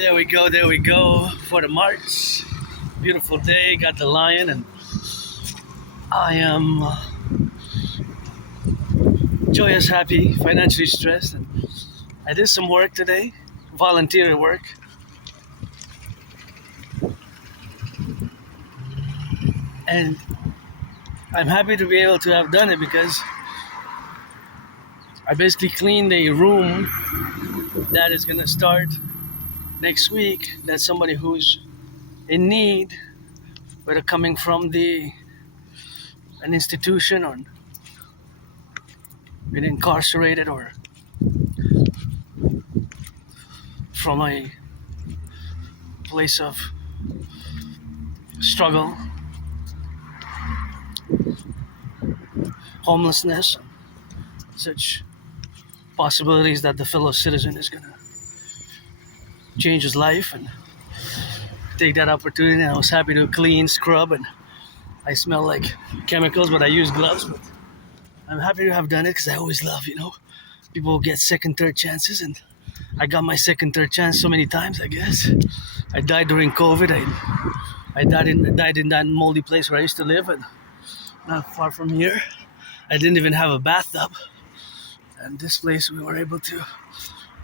There we go for the march. Beautiful day, got the lion, and I am joyous, happy, financially stressed. And I did some work today, volunteer work. And I'm happy to be able to have done it because I basically cleaned a room that is gonna start next week. That's somebody who's in need, whether coming from an institution or been incarcerated or from a place of struggle, homelessness, such possibilities that the fellow citizen is gonna change his life and take that opportunity. And I was happy to clean, scrub, and I smell like chemicals, but I use gloves. But I'm happy to have done it because I always love, people get second, third chances, and I got my second, third chance so many times, I guess. I died during COVID. I died in that moldy place where I used to live, and not far from here. I didn't even have a bathtub. And this place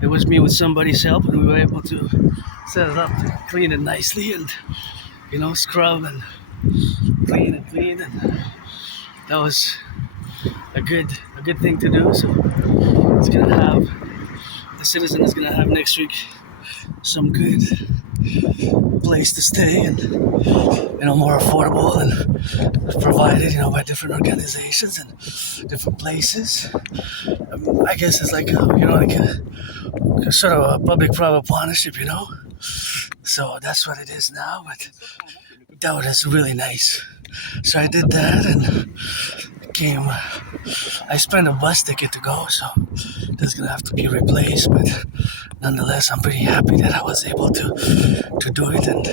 it was me with somebody's help, and we were able to set it up, to clean it nicely, and scrub and clean, and that was a good thing to do. So the citizen is gonna have next week some good place to stay, and more affordable and provided by different organizations and different places. I guess it's like a sort of a public-private partnership, so that's what it is now. But that was really nice. So I did that, and I spent a bus ticket to go, so that's gonna have to be replaced. But nonetheless, I'm pretty happy that I was able to do it, and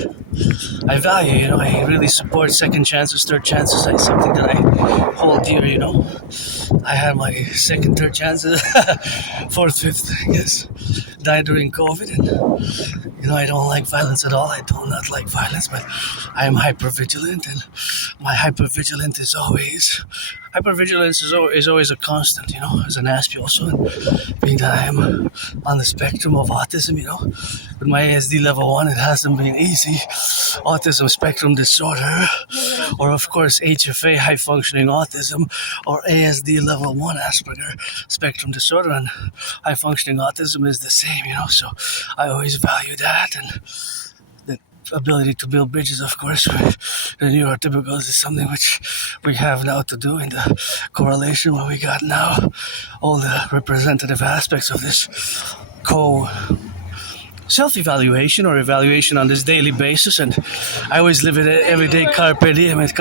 I value, I really support second chances, third chances. It's something that I hold dear. I had my second, third chances, fourth, fifth, I guess, died during COVID, and I don't like violence at all. I do not like violence, but I am hypervigilant, and my hypervigilance is always a constant, as an Aspiesque also, and being that I am on the spectrum of autism, with my ASD level 1, it hasn't been easy. Autism spectrum disorder, or of course HFA, high functioning autism, or ASD level 1 Asperger spectrum disorder, and high functioning autism is the same, so I always value that, and the ability to build bridges, of course, with the neurotypicals is something which we have now to do in the correlation where we got now all the representative aspects of this self-evaluation or evaluation on this daily basis. And I always live it every day, carpe diem it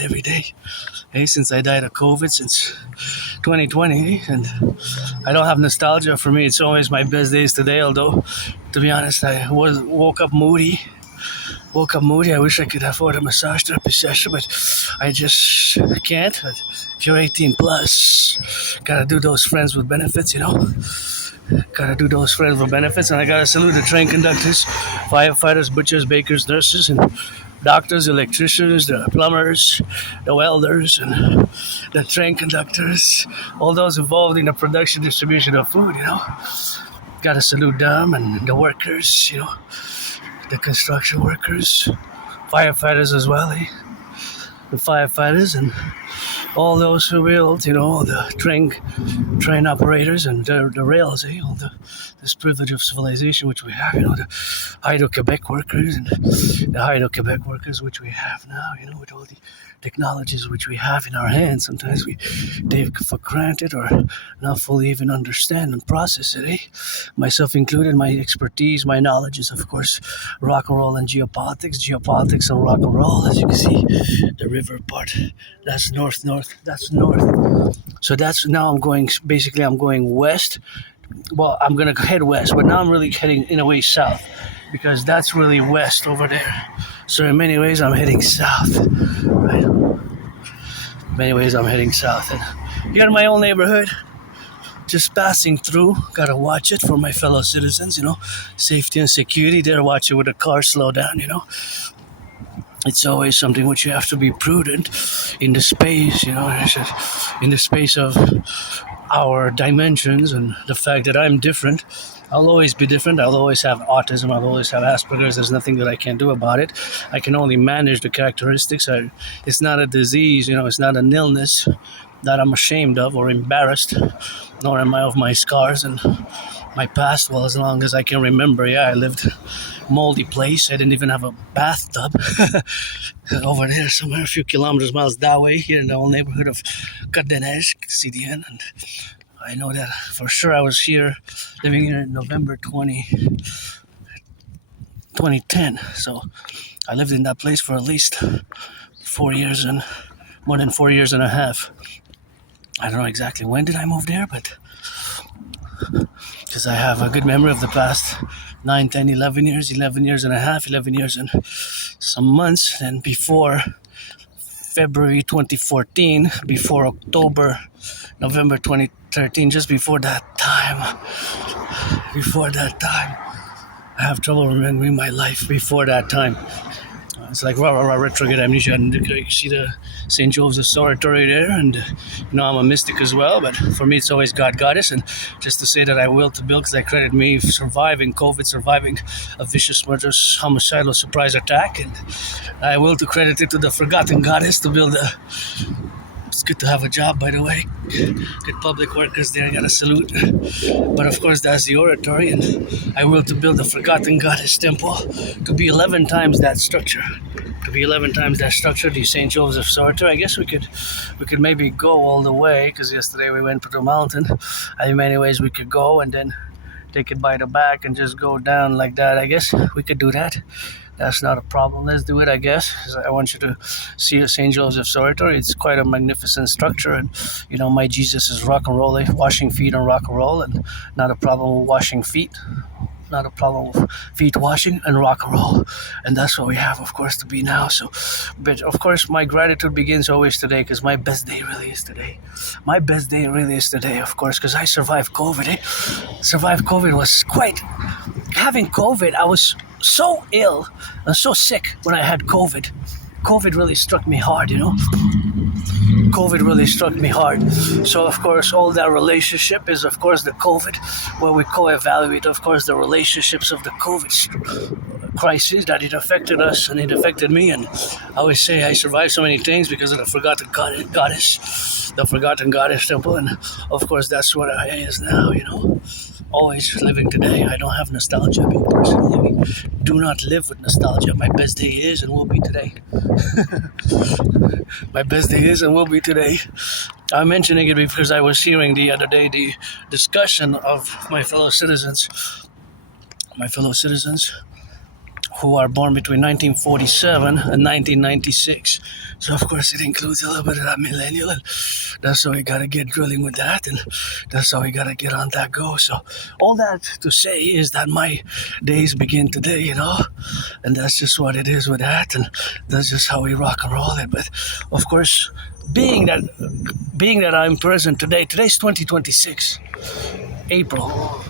every day. Hey, since I died of COVID, since 2020, and I don't have nostalgia. For me, it's always my best days today, although, to be honest, I woke up moody. I wish I could afford a massage therapy session, but I just can't. But if you're 18 plus, gotta do those friends with benefits, Gotta do those friends with benefits, and I gotta salute the train conductors, firefighters, butchers, bakers, nurses, and doctors, electricians, the plumbers, the welders, and the train conductors, all those involved in the production, distribution of food, Gotta salute them, and the workers, the construction workers, firefighters as well, the firefighters, and all those who build, the train operators and the rails, all this privilege of civilization which we have, the Hydro-Quebec workers and the Hydro-Quebec workers which we have now, with all the technologies which we have in our hands. Sometimes we take for granted or not fully even understand and process it, Myself included, my expertise, my knowledge is, of course, rock and roll and geopolitics and rock and roll. As you can see, the river part, that's north, that's north. So I'm going west. Well, I'm going to head west, but now I'm really heading in a way south, because that's really west over there. So in many ways, I'm heading south, right? In many ways, I'm heading south. And here in my own neighborhood, just passing through. Gotta watch it for my fellow citizens, safety and security. There, watch it with the car slow down, It's always something which you have to be prudent in the space, in the space of our dimensions and the fact that I'm different. I'll always be different. I'll always have autism. I'll always have Asperger's. There's nothing that I can do about it. I can only manage the characteristics. It's not a disease, it's not an illness that I'm ashamed of or embarrassed, nor am I of my scars and my past. Well, as long as I can remember, I lived moldy place. I didn't even have a bathtub. Over there somewhere, a few miles that way, here in the old neighborhood of Citoyen, and I know that for sure. I was living here in November 2010, so I lived in that place for at least 4 years and more than 4 years and a half. I don't know exactly when did I move there, but because I have a good memory of the past 9, 10, 11 years and a half, 11 years and some months. And before February 2014, before November 2013, just before that time, I have trouble remembering my life before that time. It's like retrograde amnesia. And you see the St. Joseph's oratory there, and I'm a mystic as well, but for me it's always God, Goddess. And just to say that I will to build, because I credit me surviving COVID, surviving a vicious, murderous, homicidal surprise attack, and I will to credit it to the forgotten Goddess to build it's good to have a job, by the way. Good public workers there, I gotta salute. But of course, that's the oratory, and I will to build the forgotten Goddess temple to be 11 times that structure. The St. Joseph's oratory. I guess we could maybe go all the way, because yesterday we went to the mountain. In many ways, we could go and then take it by the back and just go down like that. I guess we could do that. That's not a problem. Let's do it, I guess. I want you to see St. Joseph's oratory. It's quite a magnificent structure, and my Jesus is rock and roll, washing feet and rock and roll, and not a problem with washing feet. Not a problem with feet washing and rock and roll, and that's what we have, of course, to be now. So, but of course, my gratitude begins always today, because my best day really is today. Of course, because I survived COVID. Survived COVID was quite. Having COVID, I was so ill and so sick when I had COVID. COVID really struck me hard, So, of course, all that relationship is, of course, the COVID, where we co-evaluate, of course, the relationships of the COVID crisis, that it affected us and it affected me. And I always say I survived so many things because of the forgotten Goddess, the forgotten Goddess temple. And, of course, that's what I is now, Always living today. I don't have nostalgia. Being personally, do not live with nostalgia. My best day is and will be today. I'm mentioning it because I was hearing the other day the discussion of my fellow citizens who are born between 1947 and 1996. So, of course, it includes a little bit of that millennial, and that's how we got to get drilling with that, and that's how we got to get on that go. So, all that to say is that my days begin today, and that's just what it is with that, and that's just how we rock and roll it. But, of course, being that I'm present today, today's 2026, April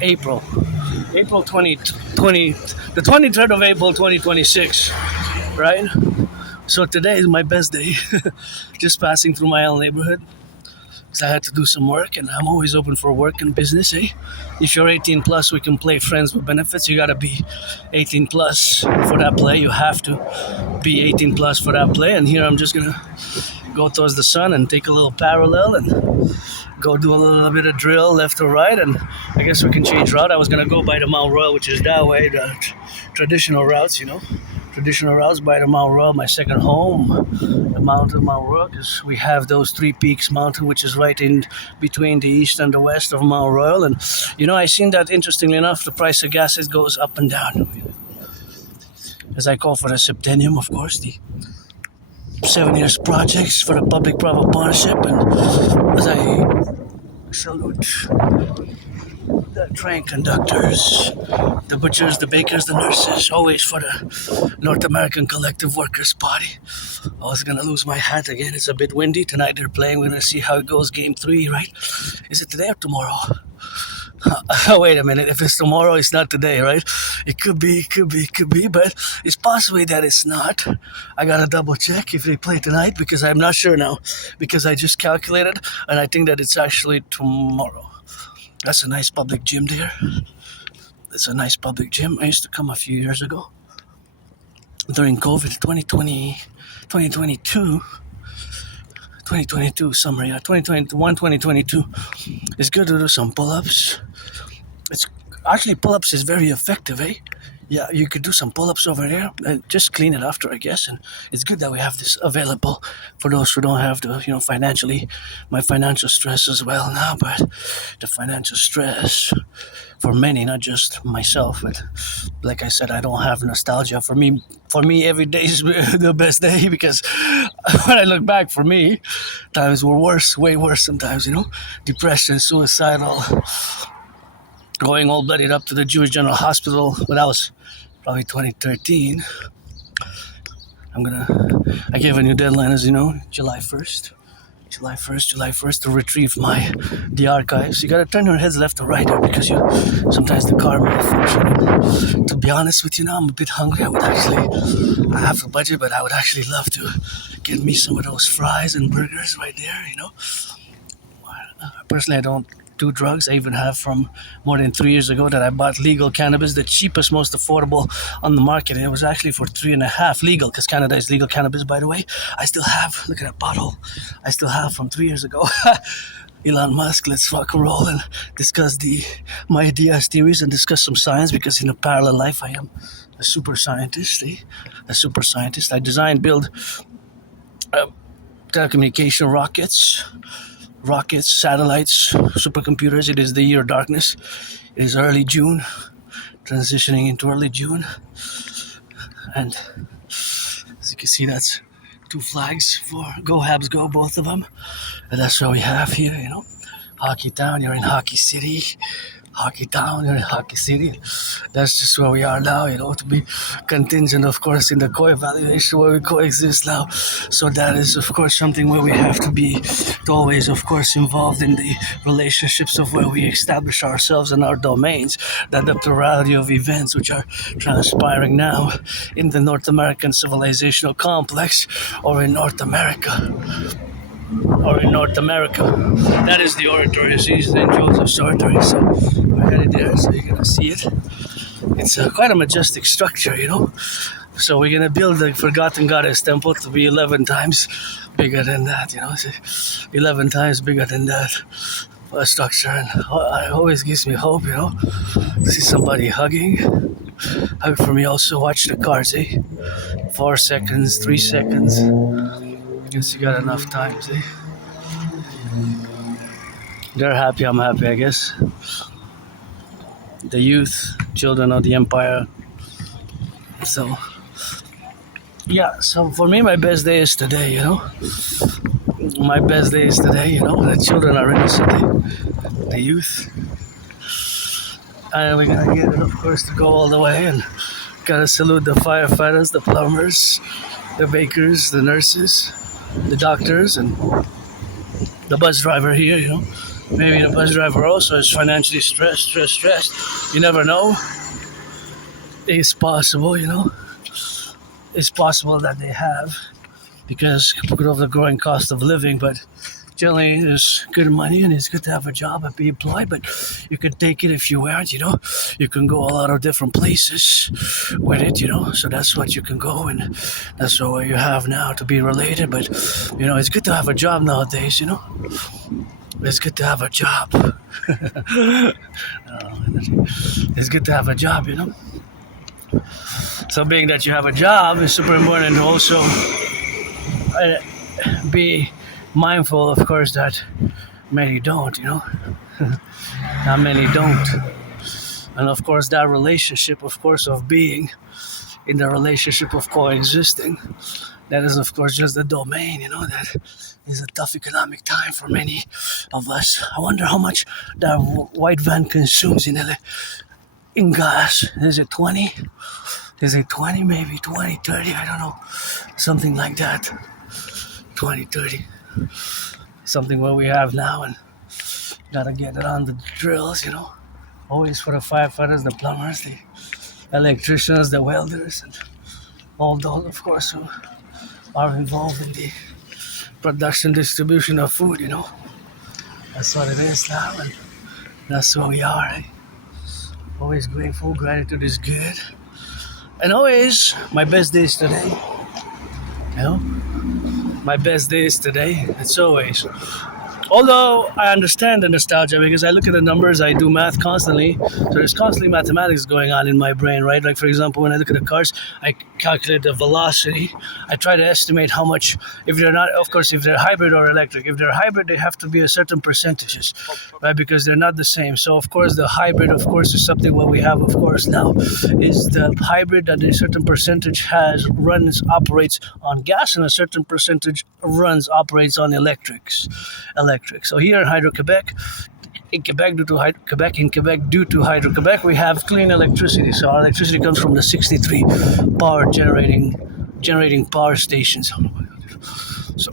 2020, the 23rd of April 2026, right? So today is my best day. Just passing through my own neighborhood, because I had to do some work, and I'm always open for work and business. If you're 18 plus, we can play friends with benefits. You gotta be 18 plus for that play. You have to be 18 plus for that play. And here I'm just gonna go towards the sun and take a little parallel and go do a little bit of drill left or right, and I guess we can change route. I was gonna go by the Mount Royal, which is that way, the traditional routes, traditional routes by the Mount Royal, my second home, the mountain Mount Royal, because we have those three peaks mountain, which is right in between the east and the west of Mount Royal. And I seen that, interestingly enough, the price of gas, it goes up and down. As I call for the Septennium, of course, the 7 years projects for the public-private partnership, and as I salute the train conductors, the butchers, the bakers, the nurses, always for the North American Collective Workers Party. I was gonna lose my hat again. It's a bit windy. Tonight they're playing. We're gonna see how it goes. Game 3, right? Is it today or tomorrow? Wait a minute. If it's tomorrow, it's not today, right? It could be, but it's possibly that it's not. I gotta double check if they play tonight because I'm not sure now. Because I just calculated and I think that it's actually tomorrow. That's a nice public gym there. It's a nice public gym. I used to come a few years ago during COVID 2022 summer, yeah, 2021, 2022. It's good to do some pull-ups. It's actually pull-ups is very effective, eh? Yeah, you could do some pull-ups over there and just clean it after, I guess. And it's good that we have this available for those who don't have the, financially, my financial stress as well now. But the financial stress for many, not just myself, but like I said, I don't have nostalgia. For me, every day is the best day because when I look back, for me, times were worse, way worse sometimes. Depression, suicidal. Going all bloodied up to the Jewish General Hospital when I was probably 2013. I gave a new deadline, as you know, July 1st to retrieve the archives. You gotta turn your heads left or right there because sometimes the car malfunction. To be honest with you now, I'm a bit hungry. I have a budget, but I would actually love to get me some of those fries and burgers right there, Personally, I don't do drugs. I even have from more than 3 years ago that I bought legal cannabis, the cheapest, most affordable on the market, and it was actually for $3.50 legal, because Canada is legal cannabis, by the way. I still have, look at that bottle, I still have from 3 years ago. Elon Musk, let's rock and roll and discuss my ideas, theories, and discuss some science, because in a parallel life I am a super scientist. I design, build telecommunication rockets, satellites, supercomputers. It is the year of darkness. It is early June, transitioning into early June. And as you can see, that's 2 flags for Go Habs Go, both of them. And that's what we have here, Hockey Town, you're in Hockey City. Hockey Town, you're in Hockey City. That's just where we are now, to be contingent, of course, in the co-evaluation where we coexist now. So that is, of course, something where we have to be always, of course, involved in the relationships of where we establish ourselves and our domains, that the plurality of events which are transpiring now in the North American civilizational complex or in North America. That is the oratory. See, St. Joseph's Oratory. So we're headed there, so you're gonna see it. It's quite a majestic structure, So we're gonna build the Forgotten Goddess Temple to be 11 times bigger than that, 11 times bigger than that structure, and it always gives me hope, to see somebody hugging. Hug for me. Also, watch the cars, 4 seconds, 3 seconds. Guess you got enough time, see? They're happy, I'm happy, I guess. The youth, children of the empire. So, yeah, so for me, my best day is today, The children are innocent, the youth. And we're gonna get it, of course, to go all the way, and gotta salute the firefighters, the plumbers, the bakers, the nurses, the doctors, and the bus driver here, Maybe the bus driver also is financially stressed. You never know. It's possible, It's possible that they have, because of the growing cost of living, but generally there's good money and it's good to have a job and be employed, but you can take it if you aren't, You can go a lot of different places with it, So that's what you can go, and that's what you have now to be related. But, it's good to have a job nowadays, It's good to have a job. It's good to have a job, So being that you have a job, it's super important to also be mindful, of course, that many don't, Not many don't. And of course, that relationship, of course, of being in the relationship of coexisting, that is, of course, just the domain, that is a tough economic time for many of us. I wonder how much that white van consumes in gas. Is it 20? Is it 20? Maybe 20, 30? I don't know. Something like that. 20, 30. Something what we have now, and gotta get it on the drills, Always for the firefighters, the plumbers, the electricians, the welders, and all those, of course, who are involved in the production, distribution of food, That's what it is now, and that's who we are. Always grateful, gratitude is good. And always, my best days today, My best days today, it's always. Although I understand the nostalgia because I look at the numbers, I do math constantly. So there's constantly mathematics going on in my brain, right? Like, for example, when I look at the cars, I calculate the velocity. I try to estimate how much, if they're not, of course, if they're hybrid or electric. If they're hybrid, they have to be a certain percentages, right? Because they're not the same. So, of course, the hybrid, of course, is something what we have, of course, now, is the hybrid that a certain percentage operates on gas, and a certain percentage operates on electrics. So here in Hydro-Quebec, in Quebec due to Hydro-Quebec, we have clean electricity. So our electricity comes from the 63 power generating power stations. So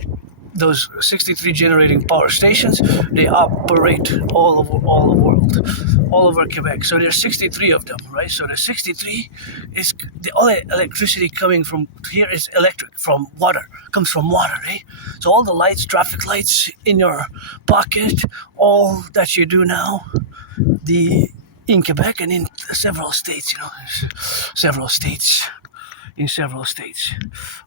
those 63 generating power stations, they operate all over Quebec. So there's 63 of them, right? So the 63 is the only electricity coming from here is electric from water, comes from water, right? So all the lights, traffic lights in your pocket, all that you do now, in Quebec and in several states, in several states.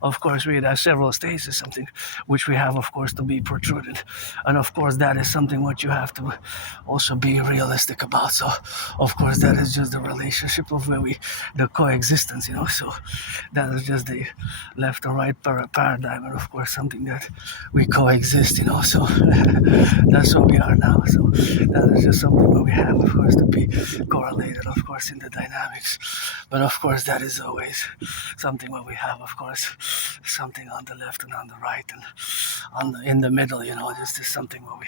Of course, we have several states is something which we have, of course, to be protruded. And of course, that is something what you have to also be realistic about. So, of course, that is just the relationship of the coexistence, So that is just the left and right paradigm. And of course, something that we coexist, So that's what we are now. So that is just something that we have, of course, to be correlated, of course, in the dynamics. But of course, that is always something what we have, of course, something on the left and on the right and in the middle, this is something what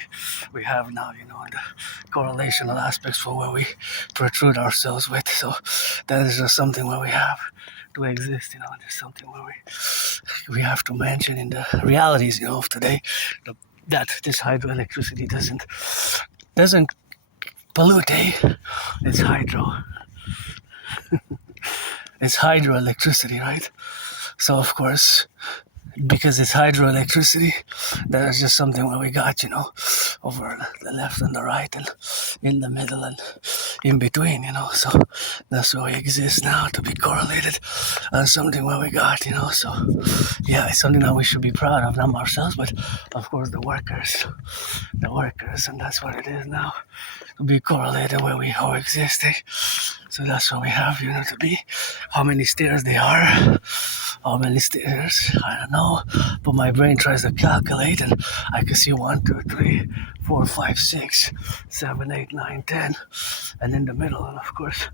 we have now, and the correlational aspects for where we protrude ourselves with. So that is just something what we have to exist, there's something where we have to mention in the realities, of today, that this hydroelectricity doesn't pollute, It's hydro. It's hydroelectricity, right? So, of course, because it's hydroelectricity, that is just something where we got, over the left and the right and in the middle and in between, So that's where we exist now, to be correlated and something where we got, So, yeah, it's something that we should be proud of, not ourselves, but, of course, the workers, and that's what it is now, to be correlated where we are existing. So that's what we have, to be. How many stairs they are? How many stairs? I don't know. But my brain tries to calculate, and I can see 1, 2, 3, 4, 5, 6, 7, 8, 9, 10. And in the middle, and of course,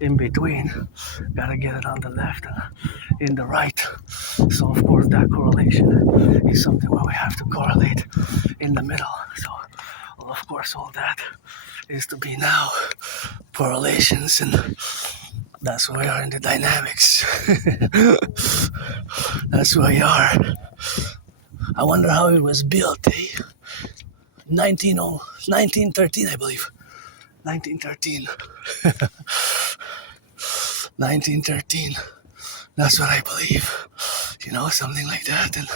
in between, gotta get it on the left and in the right. So of course, that correlation is something where we have to correlate in the middle. So, of course, all that is to be now correlations, and that's where we are in the dynamics. That's where we are. I wonder how it was built, 1913, I believe. 1913. 1913. That's what I believe. Something like that, and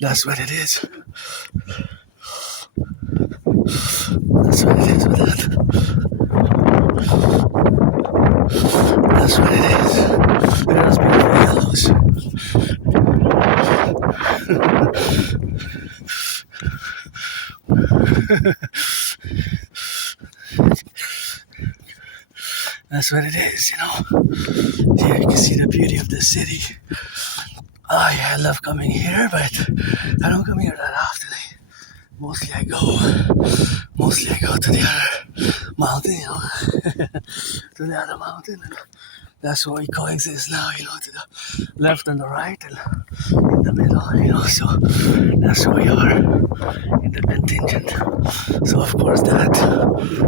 that's what it is. That's what it is with that. That's what it is. Look at those beautiful yellows. That's what it is, Here you can see the beauty of the city. Oh yeah, I love coming here, but I don't come here that often. Mostly I go to the other mountain, to the other mountain, and That's what we coexist now, to the left and the right and in the middle, so that's who we are in the contingent. So of course that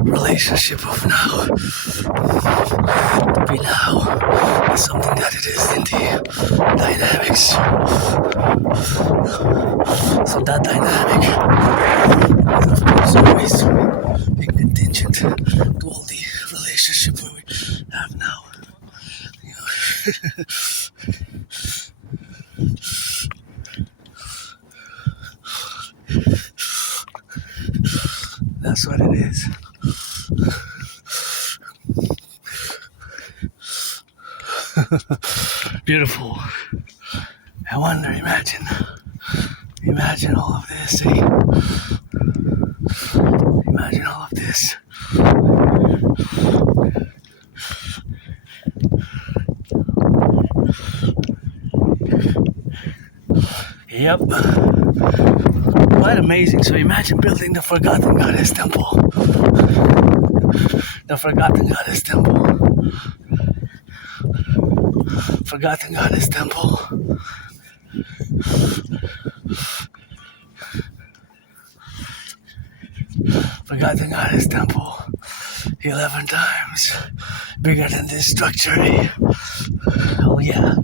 relationship of now to be now is something that it is in the dynamics. So that dynamic is of course always in contingent to all the relationship we have now. That's what it is. Beautiful. I wonder, imagine all of this, Imagine all of this. Yep. Quite amazing. So imagine building the Forgotten Goddess Temple. The Forgotten Goddess Temple. Forgotten Goddess Temple. Forgotten Goddess Temple. 11 times bigger than this structure. Oh yeah.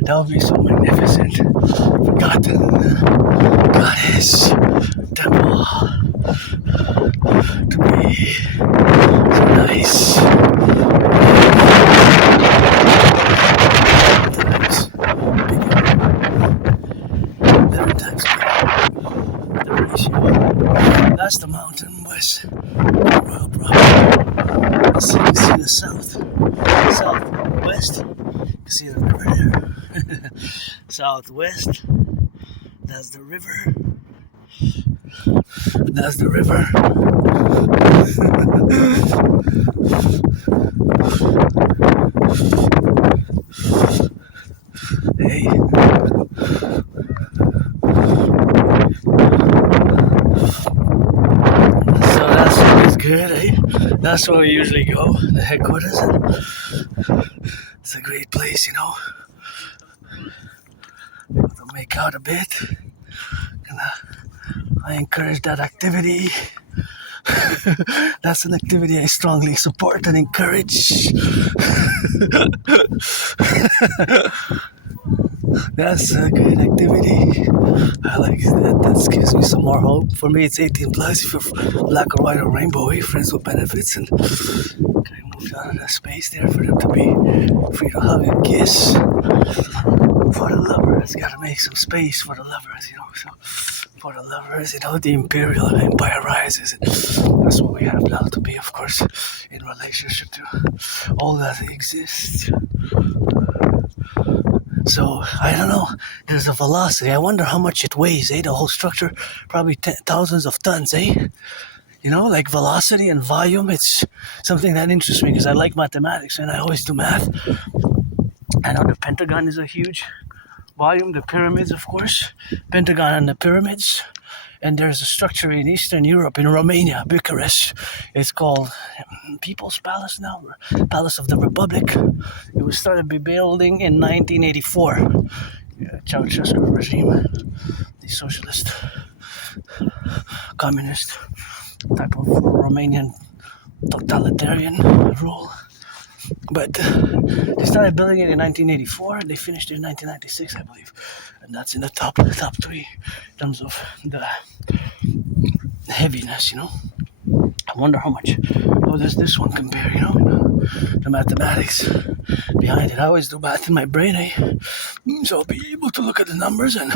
That would be so magnificent. Forgotten Goddess Temple. To be so nice. That's the mountain west royal property. So you can see the southwest. You can see the river there. Southwest. That's the river. That's the river. Hey. So that's always good, eh? That's where we usually go, the headquarters. It's a great place, to make out a bit. And I encourage that activity. That's an activity I strongly support and encourage. That's a great activity. I like that. That gives me some more hope. For me, it's 18 plus. If you're black or white or rainbow, friends with benefits, and I moved out of that space there for them to be free to hug and kiss. For the lovers, gotta make some space for the lovers, So for the lovers, the Imperium Empire rises. And that's what we have now to be, of course, in relationship to all that exists. So, I don't know, there's a velocity. I wonder how much it weighs, the whole structure, probably thousands of tons, like velocity and volume. It's something that interests me because I like mathematics and I always do math. I know the Pentagon is a huge volume, the pyramids, of course, Pentagon and the pyramids. And there's a structure in Eastern Europe, in Romania, Bucharest. It's called People's Palace now, Palace of the Republic. It was started by building in 1984. Ceausescu regime, the socialist, communist type of Romanian totalitarian rule. But they started building it in 1984 and they finished it in 1996, I believe. And that's in the top 3 in terms of the heaviness, I wonder how does this one compare, the mathematics behind it. I always do math in my brain, so I'll be able to look at the numbers and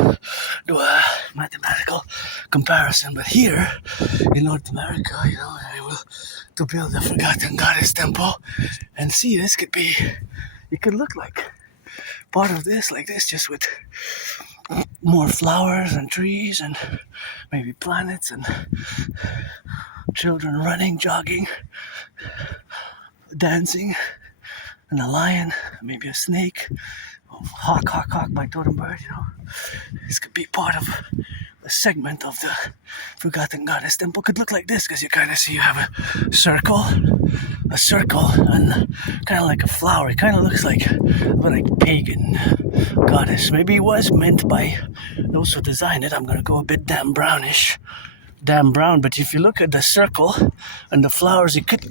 do a mathematical comparison. But here in North America, I will to build the Forgotten Goddess Temple and see it could look like part of this, like this, just with more flowers and trees and maybe planets and children running, jogging, dancing, and a lion, maybe a snake, hawk by totem bird, This could be part of a segment of the Forgotten Goddess temple could look like this, because you kind of see you have a circle, and kind of like a flower. It kind of looks like a bit like pagan goddess. Maybe it was meant by those who designed it. I'm gonna go a bit damn brown, but if you look at the circle and the flowers, it could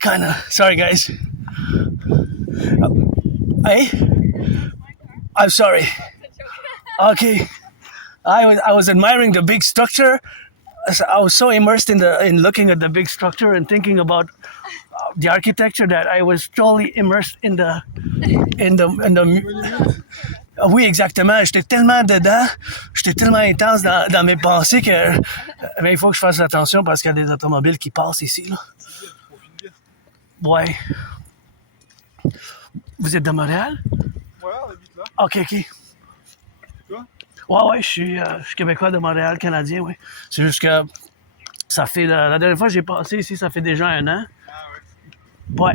kind of. Sorry, guys. Hey, I'm sorry. Okay, I was admiring the big structure. I was so immersed in looking at the big structure and thinking about the architecture that I was totally immersed in the. Oui, exactement. J'étais tellement dedans, j'étais tellement intense dans mes pensées que mais il faut que je fasse attention parce qu'il y a des automobiles qui passent ici là. Ouais. Vous êtes de Montréal? Ouais, on habite là. Ok. Toi? Ouais, je suis québécois de Montréal, canadien, oui. C'est juste que ça fait... La dernière fois que j'ai passé ici, ça fait déjà 1 an. Ah ouais. Ouais,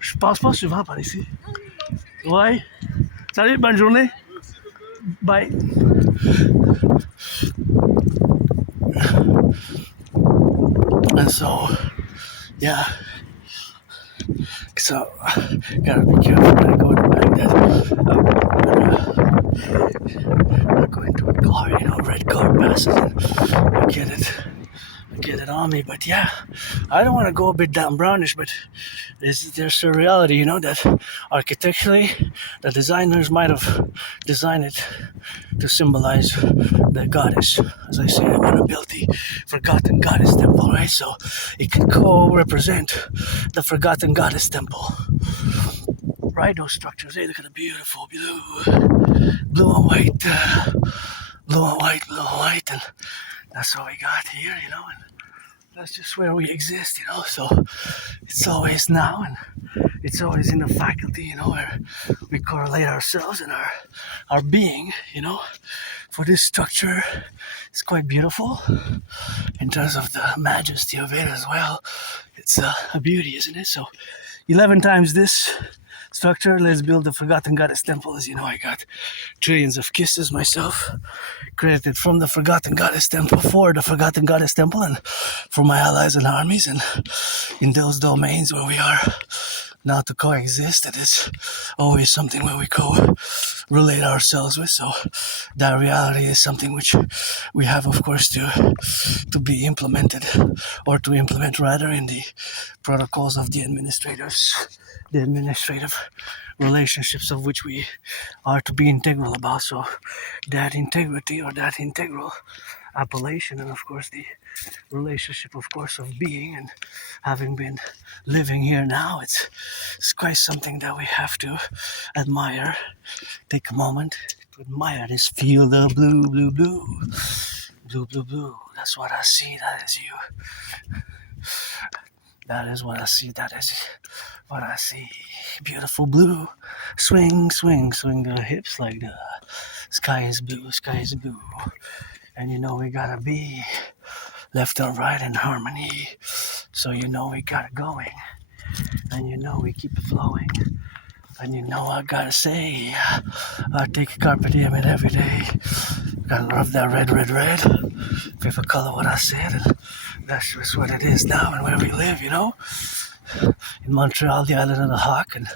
je passe pas souvent par ici. Ouais. Salut, bonne journée. Bye. And so, yeah. So, gotta be careful when I go to Baghdad. I'm going to a car, red car passes and I get it on me. But yeah, I don't want to go a bit down brownish, but there's a reality, that architecturally, the designers might have designed it to symbolize the goddess. As I say, I want to build the Forgotten Goddess Temple, right? So it could co-represent the Forgotten Goddess Temple. Right, those structures, hey, look at the beautiful blue and white, and that's what we got here, and that's just where we exist, so it's always now, and it's always in the faculty, where we correlate ourselves and our being, for this structure. It's quite beautiful in terms of the majesty of it as well. It's a beauty, isn't it? So 11 times this structure, let's build the Forgotten Goddess Temple. As you know, I got trillions of kisses myself, credited from the Forgotten Goddess Temple, for the Forgotten Goddess Temple, and for my allies and armies, and in those domains where we are now to coexist. It is always something where we relate ourselves with. So that reality is something which we have, of course, to be implemented, or to implement rather, in the protocols of the administrative relationships of which we are to be integral about. So that integrity, or that integral appellation, and of course the relationship, of course, of being, and having been living here now, it's quite something that we have to admire. Take a moment to admire this field of blue. That's what I see. That is you. That is what I see. That is what I see. Beautiful blue. Swing the hips like the sky is blue. And we gotta be left and right in harmony. So we got it going. And we keep it flowing. And I gotta say, I take carpe diem it every day. Gotta love that red. Favorite color, what I said. And that's just what it is now and where we live, in Montreal, the island of the Hawk. And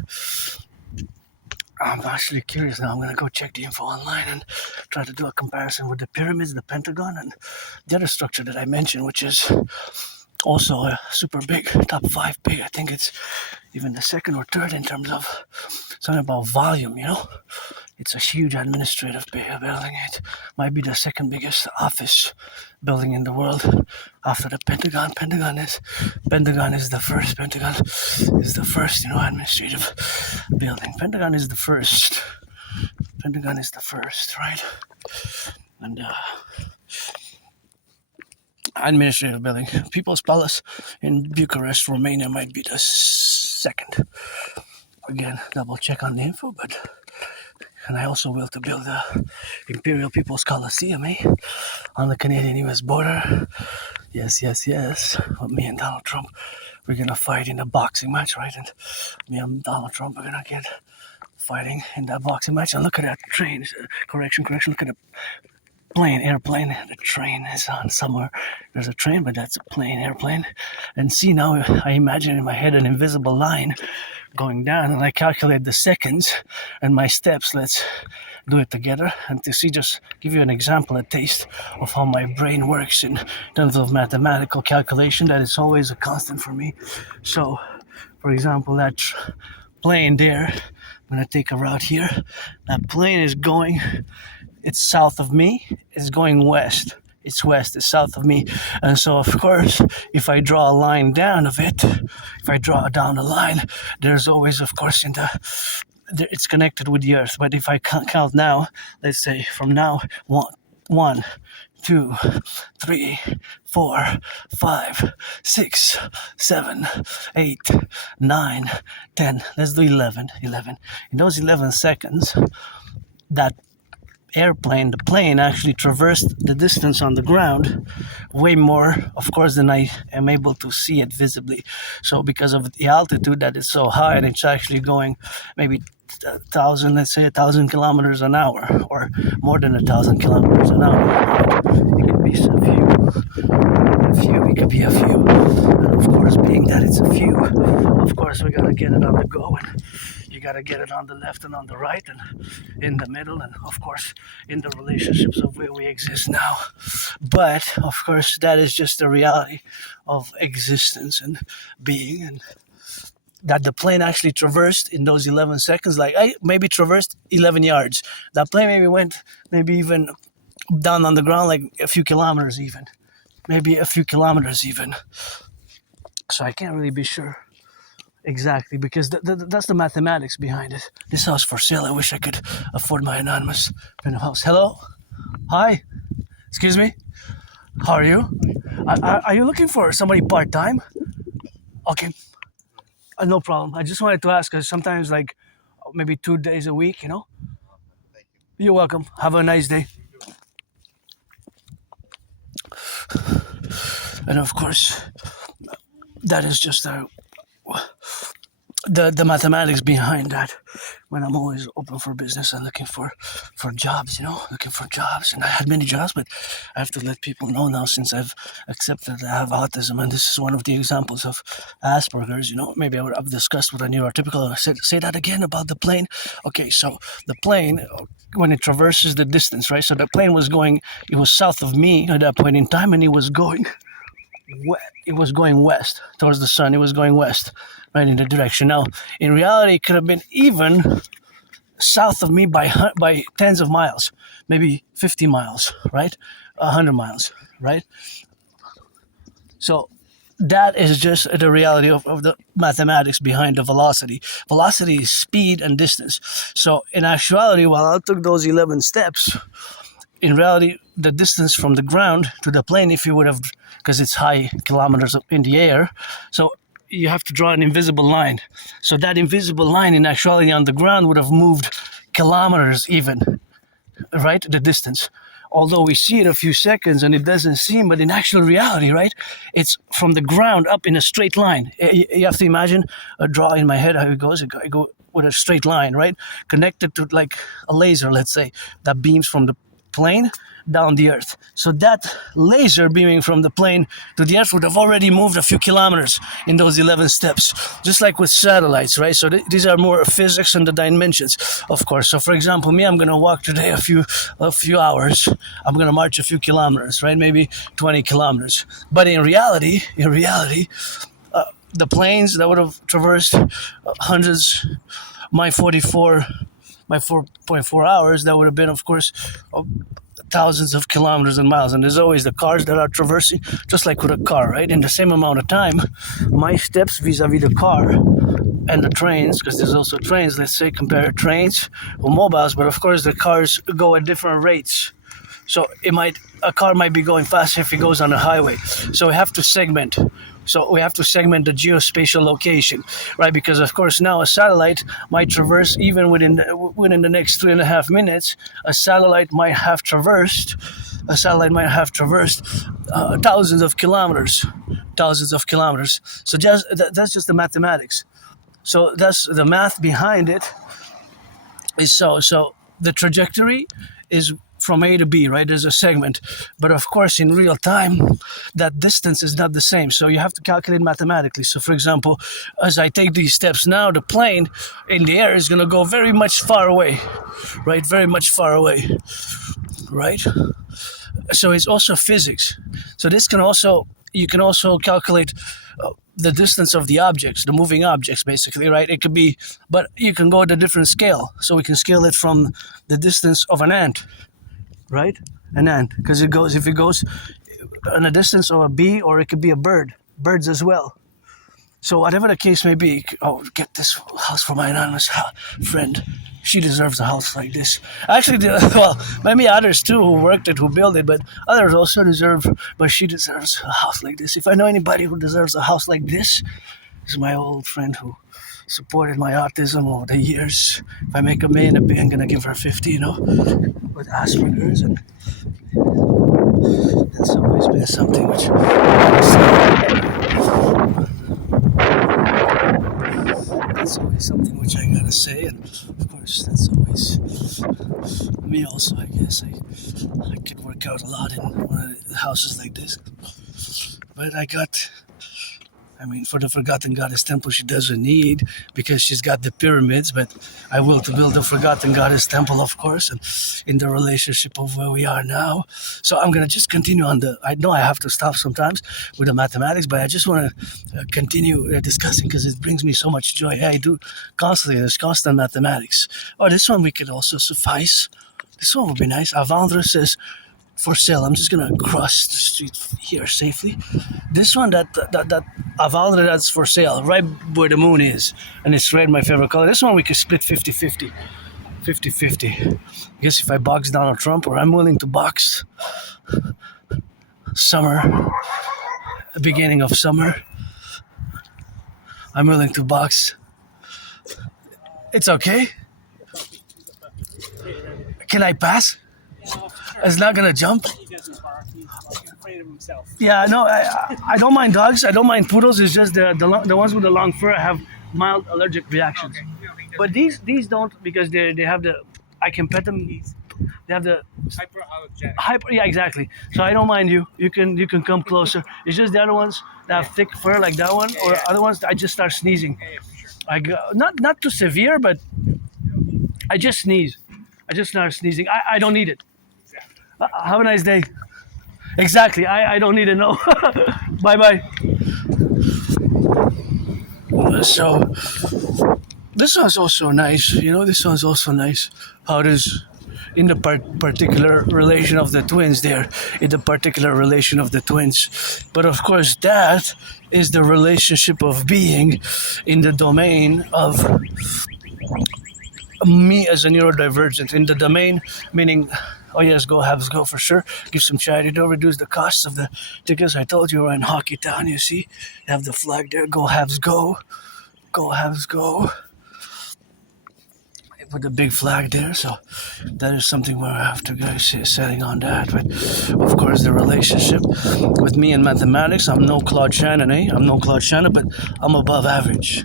I'm actually curious now. I'm going to go check the info online and try to do a comparison with the pyramids, the Pentagon, and the other structure that I mentioned, which is also a super big, top 5 big. I think it's even the second or third in terms of something about volume, It's a huge administrative building. It might be the second biggest office building in the world after the Pentagon. Pentagon is the first. Pentagon is the first, administrative building. Pentagon is the first, right? And administrative building. People's Palace in Bucharest, Romania might be the second. Again, double check on the info, and I also will to build the Imperial People's Coliseum, on the Canadian-US border. Yes. With me and Donald Trump, we're gonna fight in a boxing match, right? And me and Donald Trump are gonna get fighting in that boxing match. And look at that train. Correction. Look at the plane, airplane. The train is on somewhere. There's a train, but that's a plane, airplane. And see, now I imagine in my head an invisible line going down, and I calculate the seconds and my steps. Let's do it together, and to see, just give you an example, a taste of how my brain works in terms of mathematical calculation. That is always a constant for me. So, for example, that plane there, I'm going to take a route here. That plane is going, it's south of me, it's going west. It's west, it's south of me. And so, of course, if I draw a line down of it, if I draw down a line, there's always, of course, it's connected with the earth. But if I count now, let's say from now, 1, 2, 3, 4, 5, 6, 7, 8, 9, 10. Let's do 11. In those 11 seconds, that airplane, the plane actually traversed the distance on the ground way more, of course, than I am able to see it visibly. So because of the altitude that is so high, and it's actually going maybe 1,000 kilometers an hour, or more than 1,000 kilometers an hour. It could be it could be a few. And of course, being that it's a few, of course, we gotta get it on the go, and you gotta get it on the left and on the right and in the middle, and of course in the relationships of where we exist now. But of course, that is just the reality of existence and being, and that the plane actually traversed in those 11 seconds, like I maybe traversed 11 yards. That plane maybe went even down on the ground like a few kilometers even. So I can't really be sure exactly, because that's the mathematics behind it. This house for sale. I wish I could afford my anonymous in the house. Hello? Hi? Excuse me? How are you? Are you looking for somebody part-time? Okay. No problem. I just wanted to ask, because sometimes like maybe 2 days a week, You're welcome. Have a nice day. And of course, that is just the mathematics behind that, when I'm always open for business and looking for jobs, and I had many jobs, but I have to let people know now, since I've accepted that I have autism, and this is one of the examples of Asperger's. Maybe I would have discussed with a neurotypical. I said, say that again about the plane. Okay, so the plane, when it traverses the distance, right? So the plane was it was south of me at that point in time, and it was going west towards the sun. It was going west, right in the direction. Now, in reality, it could have been even south of me by tens of miles, maybe 50 miles, right? 100 miles, right? So that is just the reality of the mathematics behind the velocity. Velocity is speed and distance. So in actuality, while I took those 11 steps, in reality, the distance from the ground to the plane, if you would have, because it's high kilometers up in the air, so you have to draw an invisible line. So that invisible line, in actuality, on the ground would have moved kilometers even, right? The distance. Although we see it a few seconds and it doesn't seem, but in actual reality, right? It's from the ground up in a straight line. You have to imagine, draw in my head how it goes. I go with a straight line, right? Connected to like a laser, let's say, that beams from the plane down the earth. So that laser beaming from the plane to the earth would have already moved a few kilometers in those 11 steps, just like with satellites, right? So these are more physics and the dimensions, of course. So for example, me, I'm going to walk today a few hours. I'm going to march a few kilometers, right? Maybe 20 kilometers. But in reality, the planes that would have traversed hundreds, my 4.4 hours, that would have been, of course, thousands of kilometers and miles. And there's always the cars that are traversing, just like with a car, right? In the same amount of time, my steps vis-a-vis the car and the trains, because there's also trains, let's say, compare trains or mobiles, but of course the cars go at different rates. So a car might be going faster if it goes on a highway. So we have to segment. So we have to segment the geospatial location, right? Because of course now a satellite might traverse, even within the next 3.5 minutes, a satellite might have traversed thousands of kilometers. So that's just the mathematics. So that's the math behind it. is so the trajectory is from A to B, right? There's a segment, but of course in real time that distance is not the same, so you have to calculate mathematically. So for example, as I take these steps now, the plane in the air is going to go very much far away, right? Very much far away, right? So it's also physics. So this can also, you can also calculate the distance of the objects, the moving objects, basically, right? It could be, but you can go at a different scale. So we can scale it from the distance of an ant, right? An ant, because it goes, if it goes on a distance of a bee, or it could be a bird, birds as well. So whatever the case may be, oh, get this house for my anonymous friend. She deserves a house like this. Actually, well, maybe others too who worked it, who built it, but others also deserve, but she deserves a house like this. If I know anybody who deserves a house like this, it's my old friend who supported my autism over the years. If I make $1 million, I'm gonna give her 50, with Asperger's, and that's always been something which that's always something which I gotta say, and of course that's always me also. I guess I could work out a lot in one of the houses like this, but for the Forgotten Goddess Temple, she doesn't need, because she's got the pyramids, but I will to build the Forgotten Goddess Temple, of course, and in the relationship of where we are now. So I'm going to just continue on I know I have to stop sometimes with the mathematics, but I just want to continue discussing, because it brings me so much joy. I do constantly, there's constant mathematics. Oh, this one we could also suffice. This one would be nice. Avandre says, for sale. I'm just gonna cross the street here safely. This one, that Avaldra, that's for sale, right where the moon is, and it's red, my favorite color. This one we could split 50-50. 50-50. I guess if I box Donald Trump, or I'm willing to box summer, the beginning of summer, I'm willing to box. It's okay. Can I pass? It's not gonna jump. He doesn't bark. He's afraid of himself. Yeah, no, I don't mind dogs. I don't mind poodles. It's just the ones with the long fur have mild allergic reactions. Okay. No, he doesn't. But these don't, because they have the, I can pet them. They have the Hyperallergenic. yeah, exactly. So I don't mind you. You can come closer. It's just the other ones that have thick fur like that one, or other ones I just start sneezing. Yeah, for sure. I go, not too severe, but I just sneeze. I just start sneezing. I don't need it. Have a nice day. Exactly. I don't need to know. Bye bye. So this one's also nice. This one's also nice. How does in the particular relation of the twins there, in the particular relation of the twins. But of course, that is the relationship of being in the domain of me as a neurodivergent. In the domain, meaning, oh yes, go Habs go for sure. Give some charity to reduce the costs of the tickets. I told you we're in Hockey Town, you see. You have the flag there, go Habs go. Go Habs go. Put the big flag there, so that is something where I have to go setting on that. But of course, the relationship with me in mathematics, I'm no Claude Shannon, I'm no Claude Shannon, but I'm above average.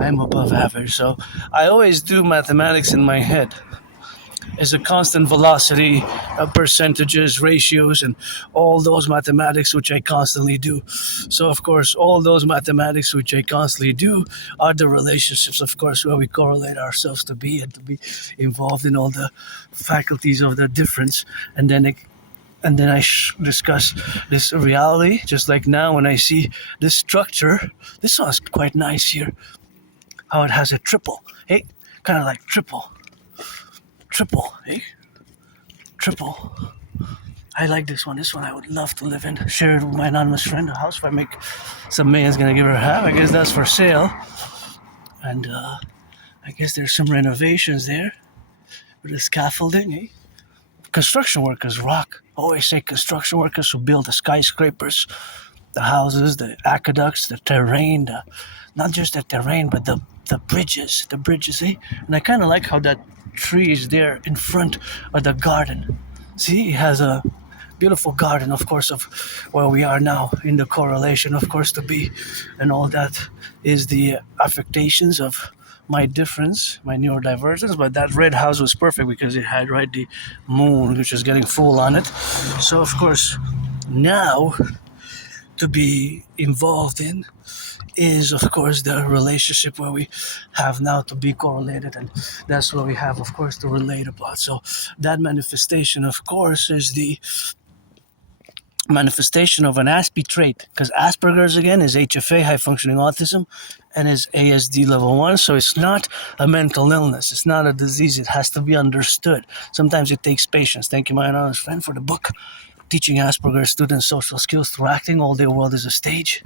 I'm above average, so I always do mathematics in my head. It's a constant velocity, percentages, ratios, and all those mathematics which I constantly do. So, of course, all those mathematics which I constantly do are the relationships, of course, where we correlate ourselves to be and to be involved in all the faculties of the difference. And then I discuss this reality, just like now when I see this structure. This one's quite nice here. How it has a triple. Hey, kind of like triple, eh? Triple. I like this one. This one I would love to live in. Share it with my anonymous friend. A house, if I make some million's gonna give her half. I guess that's for sale. And I guess there's some renovations there with the scaffolding, eh? Construction workers rock. I always say construction workers who build the skyscrapers, the houses, the aqueducts, the terrain, not just the terrain, but the bridges, eh? And I kind of like how that tree is there in front of the garden. See, it has a beautiful garden, of course, of where we are now in the correlation, of course, to be, and all that is the affectations of my difference, my neurodivergence, but that red house was perfect because it had right the moon, which was getting full on it. So of course, now to be involved in is of course the relationship where we have now to be correlated, and that's what we have of course to relate about. So that manifestation of course is the manifestation of an Aspie trait, because Asperger's again is HFA, high functioning autism, and is ASD level 1. So it's not a mental illness, it's not a disease, it has to be understood. Sometimes it takes patience. Thank you, my honest friend, for the book Teaching Asperger's Students Social Skills Through Acting. All Their World is a Stage.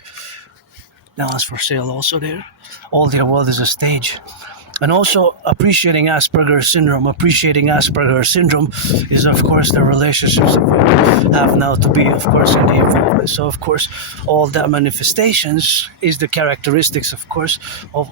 Now it's for sale also there. All Their World is a Stage. And also appreciating Asperger's syndrome. Appreciating Asperger's syndrome is of course the relationships that we have now to be of course in the involvement. So of course all that manifestations is the characteristics of course of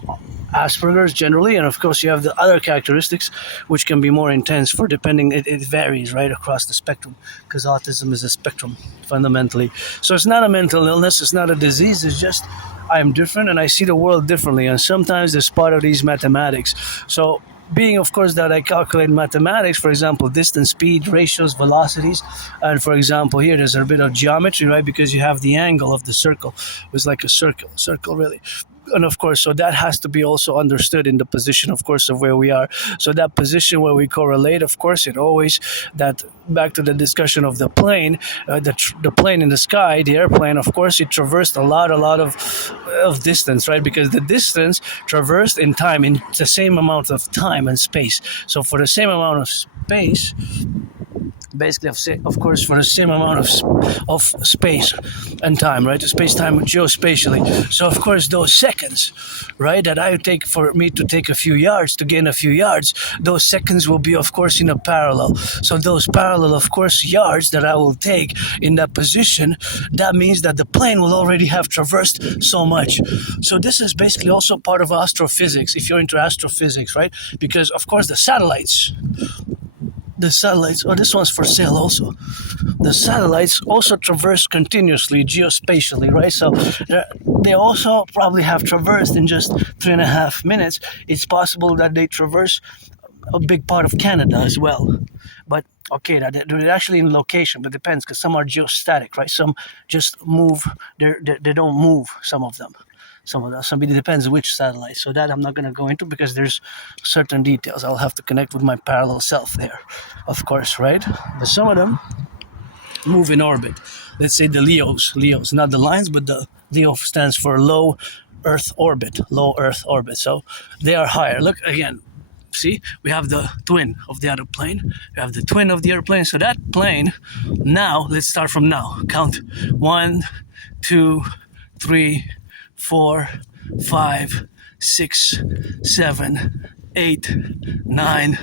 Asperger's generally, and of course you have the other characteristics which can be more intense for depending, it varies right across the spectrum, because autism is a spectrum fundamentally. So it's not a mental illness, it's not a disease, it's just I'm different and I see the world differently, and sometimes there's part of these mathematics. So being of course that I calculate mathematics, for example distance, speed, ratios, velocities, and for example here there's a bit of geometry, right, because you have the angle of the circle. It's like a circle really. And of course, so that has to be also understood in the position, of course, of where we are. So that position where we correlate, of course, it always, that back to the discussion of the plane, the plane in the sky, the airplane, of course, it traversed a lot of distance, right? Because the distance traversed in time, in the same amount of time and space. So for the same amount of space, basically of course for the same amount of space and time, right, the space-time geospatially. So of course those seconds, right, that I take for me to take a few yards, to gain a few yards, those seconds will be of course in a parallel. So those parallel of course yards that I will take in that position, that means that the plane will already have traversed so much. So this is basically also part of astrophysics, if you're into astrophysics, right, because of course the satellites, oh, this one's for sale also. The satellites also traverse continuously, geospatially, right? So they also probably have traversed in just 3.5 minutes. It's possible that they traverse a big part of Canada as well. But okay, they're actually in location, but depends, because some are geostatic, right? Some just move, they don't move, some of them. It depends which satellite. So that I'm not going to go into because there's certain details. I'll have to connect with my parallel self there, of course, right? But some of them move in orbit. Let's say the Leos, not the lines, but the Leo stands for low Earth orbit. So they are higher. Look again. See, we have the twin of the other plane. We have the twin of the other plane. So that plane, now, let's start from now. Count 1, 2, 3, 4, 5, 6, 7, 8, 9,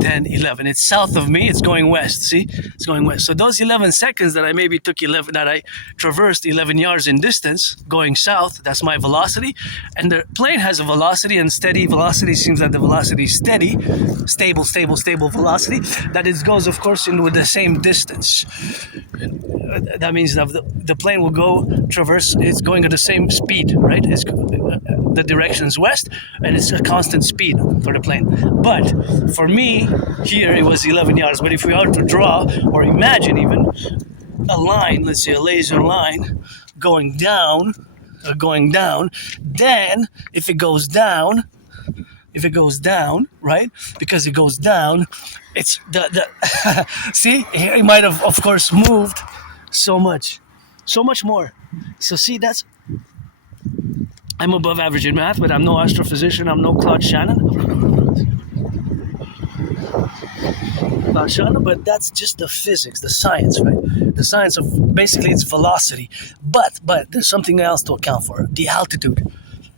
10, 11. It's south of me. It's going west. See? It's going west. So those 11 seconds that I maybe took 11, that I traversed 11 yards in distance going south, that's my velocity. And the plane has a velocity, and steady velocity seems that the velocity is steady, stable velocity, that it goes, of course, in with the same distance. That means that the plane will go traverse, it's going at the same speed, right? It's the direction is west, and it's a constant speed for the plane. But for me, here it was 11 yards. But if we are to draw or imagine even a line, let's say a laser line going down, then if it goes down, right? Because it goes down, it's the see, here it might have, of course, moved so much more. So see, that's, I'm above average in math, but I'm no astrophysician. I'm no Claude Shannon. But that's just the physics, the science, right? The science of basically its velocity. But there's something else to account for: the altitude.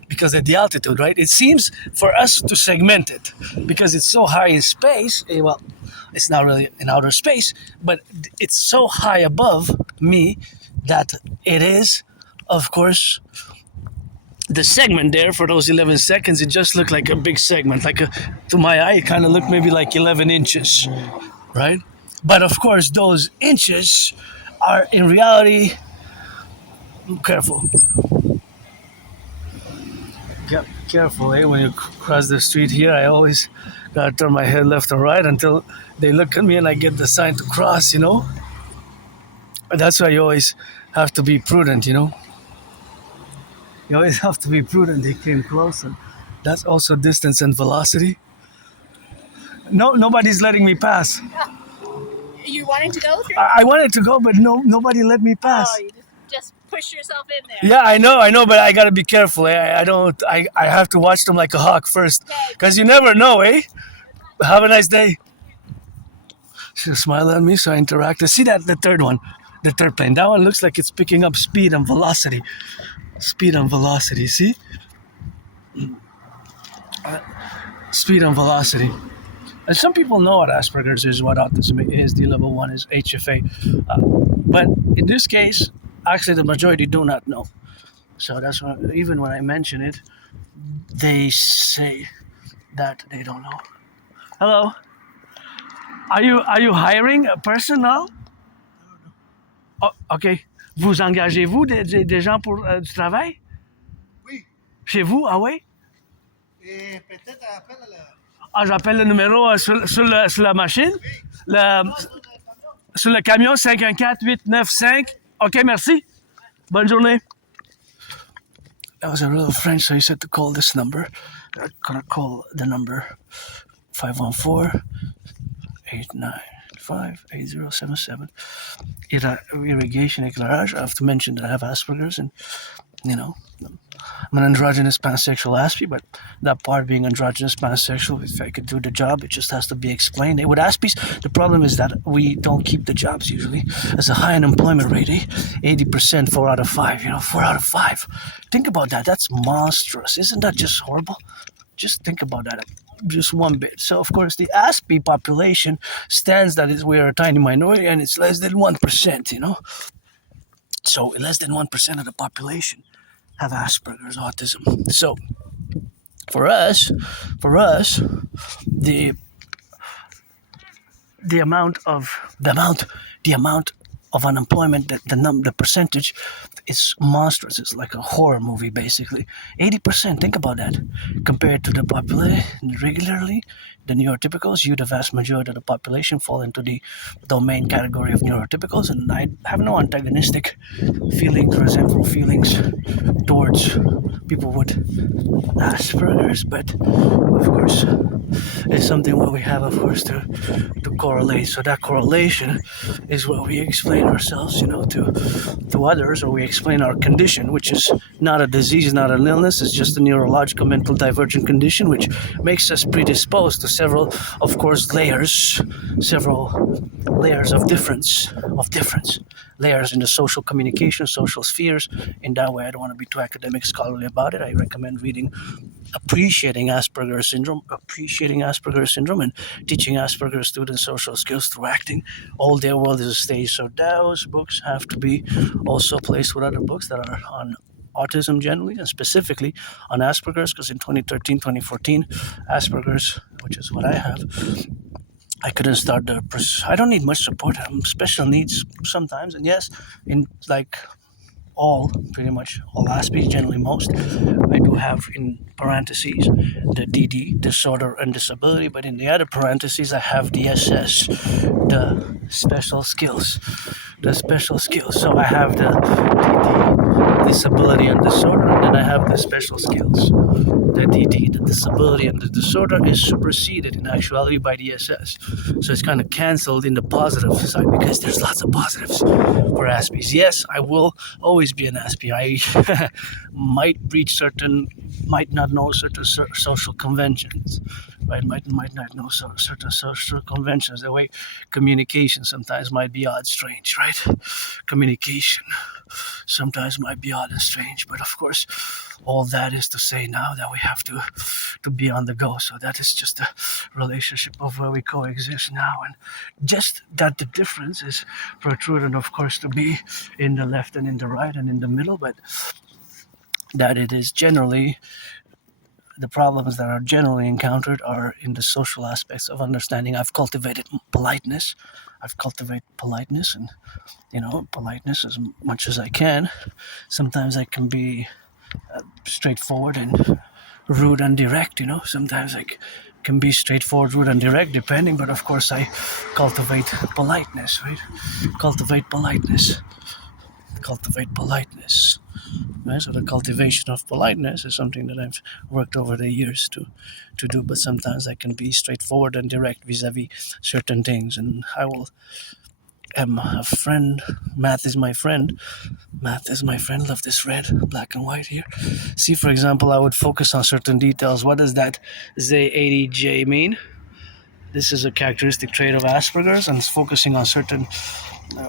Because at the altitude, right, it seems for us to segment it because it's so high in space. Well, it's not really in outer space, but it's so high above me that it is, of course, the segment there for those 11 seconds, it just looked like a big segment. To my eye, it kind of looked maybe like 11 inches, right? But of course, those inches are in reality, careful. Careful, eh? When you cross the street here, I always gotta turn my head left or right until they look at me and I get the sign to cross, you know? That's why you always have to be prudent, you know? You always have to be prudent. They came close, and that's also distance and velocity. No, nobody's letting me pass. You wanting to go through? I wanted to go, but nobody let me pass. Oh, you just push yourself in there. Yeah, I know, but I gotta be careful. Eh? I have to watch them like a hawk first, because you never know, eh? Have a nice day. She'll smile at me, so I interact. See that the third one, the third plane. That one looks like it's picking up speed and velocity. Speed and velocity. See? Speed and velocity. And some people know what Asperger's is, what autism is. The level 1 is HFA. But in this case, actually, the majority do not know. So that's why, even when I mention it, they say that they don't know. Hello. Are you hiring a person now? Oh, OK. Vous engagez-vous des gens pour du travail? Oui. Chez vous? Ah oui? Et peut-être appelle le... Ah, j'appelle le numéro sur la machine? Sur le camion 514-895. OK, merci. Bonne journée. That was a little French, so he said to call this number. I'm gonna call the number 514-895-8077. Irrigation éclairage. I have to mention that I have Asperger's, and you know, I'm an androgynous pansexual Aspie, but that part being androgynous pansexual, if I could do the job, it just has to be explained. With Aspies, the problem is that we don't keep the jobs usually. There's a high unemployment rate, 80%, 4 out of 5, 4 out of 5. Think about that. That's monstrous. Isn't that just horrible? Just think about that. Just one bit. So, of course, the Aspie population stands that we are a tiny minority, and it's less than 1%, So, less than 1% of the population have Asperger's autism. So for us, the amount of unemployment, the percentage is monstrous. It's like a horror movie, basically. 80%, think about that. Compared to the population, regularly, the neurotypicals, the vast majority of the population fall into the domain category of neurotypicals, and I have no antagonistic feelings, resentful feelings towards people with Asperger's, but of course, it's something what we have, of course, to correlate. So that correlation is what we explain ourselves, to others, or we explain our condition, which is not a disease, not an illness. It's just a neurological mental divergent condition, which makes us predisposed to several layers of difference, layers in the social communication, social spheres. In that way, I don't want to be too academic scholarly about it. I recommend reading Appreciating Asperger's Syndrome, and teaching Asperger's students social skills through acting. All Their World is a Stage. So those books have to be also placed with other books that are on autism generally, and specifically on Asperger's, because in 2013, 2014, Asperger's, which is what I have, I couldn't start I don't need much support. Special needs sometimes, and yes, in pretty much all aspects, generally most, I do have in parentheses the dedie, disorder and disability, but in the other parentheses I have the SS, the special skills. So I have the dedie, disability and disorder, and then I have the special skills. The dedie, the disability and the disorder, is superseded in actuality by the SS. So it's kind of cancelled in the positive side, because there's lots of positives for Aspies. Yes, I will always be an Aspie. I might not know certain social conventions. Right? Might not know certain social conventions. The way communication sometimes might be odd, strange, right? Communication sometimes might be odd and strange, but of course, all that is to say now that we have to be on the go. So that is just a relationship of where we coexist now, and just that the difference is protruding, of course, to be in the left and in the right and in the middle, but that it is generally the problems that are generally encountered are in the social aspects of understanding. I've cultivated politeness, and politeness as much as I can. Sometimes I can be straightforward and rude and direct, Sometimes I can be straightforward, rude and direct, depending, but of course I cultivate politeness, right? Cultivate politeness. Right? So the cultivation of politeness is something that I've worked over the years to do, but sometimes I can be straightforward and direct vis-a-vis certain things, and am a friend. Math is my friend. Love this red, black and white here. See, for example, I would focus on certain details. What does that Z80J mean? This is a characteristic trait of Asperger's, and it's focusing on certain.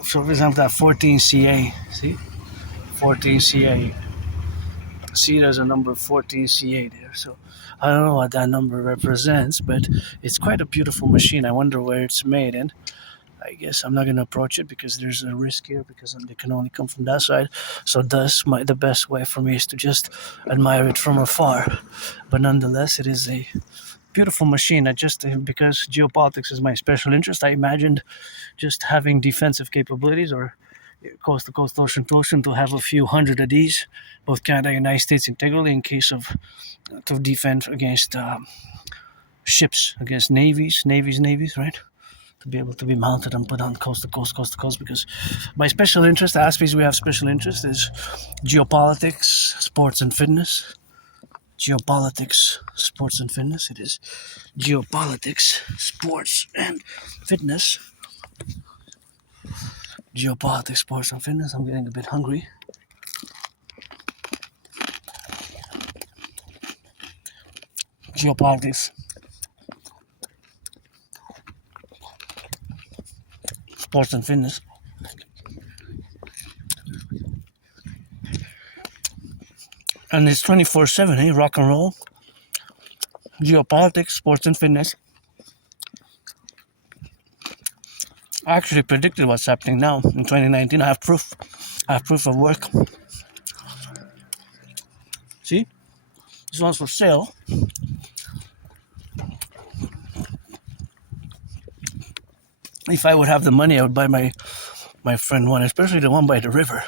So, for example, that 14CA. See, 14CA. See, there's a number 14CA there. So, I don't know what that number represents, but it's quite a beautiful machine. I wonder where it's made in. I guess I'm not going to approach it because there's a risk here, because they can only come from that side. So thus, the best way for me is to just admire it from afar. But nonetheless, it is a beautiful machine. Because geopolitics is my special interest, I imagined just having defensive capabilities, or coast to coast, ocean to ocean, to have a few hundred of these, both Canada and United States integrally, in case of to defend against ships, against navies, right? To be able to be mounted and put on coast to coast, because my special interest, Aspiesque, we have special interest, is geopolitics, sports and fitness. Geopolitics, sports and fitness. It is geopolitics, sports and fitness. Geopolitics, sports and fitness. I'm getting a bit hungry. Geopolitics, sports and fitness. And it's 24/7, rock and roll, geopolitics, sports and fitness. I actually predicted what's happening now in 2019. I have proof of work. See? This one's for sale. If I would have the money, I would buy my friend one, especially the one by the river.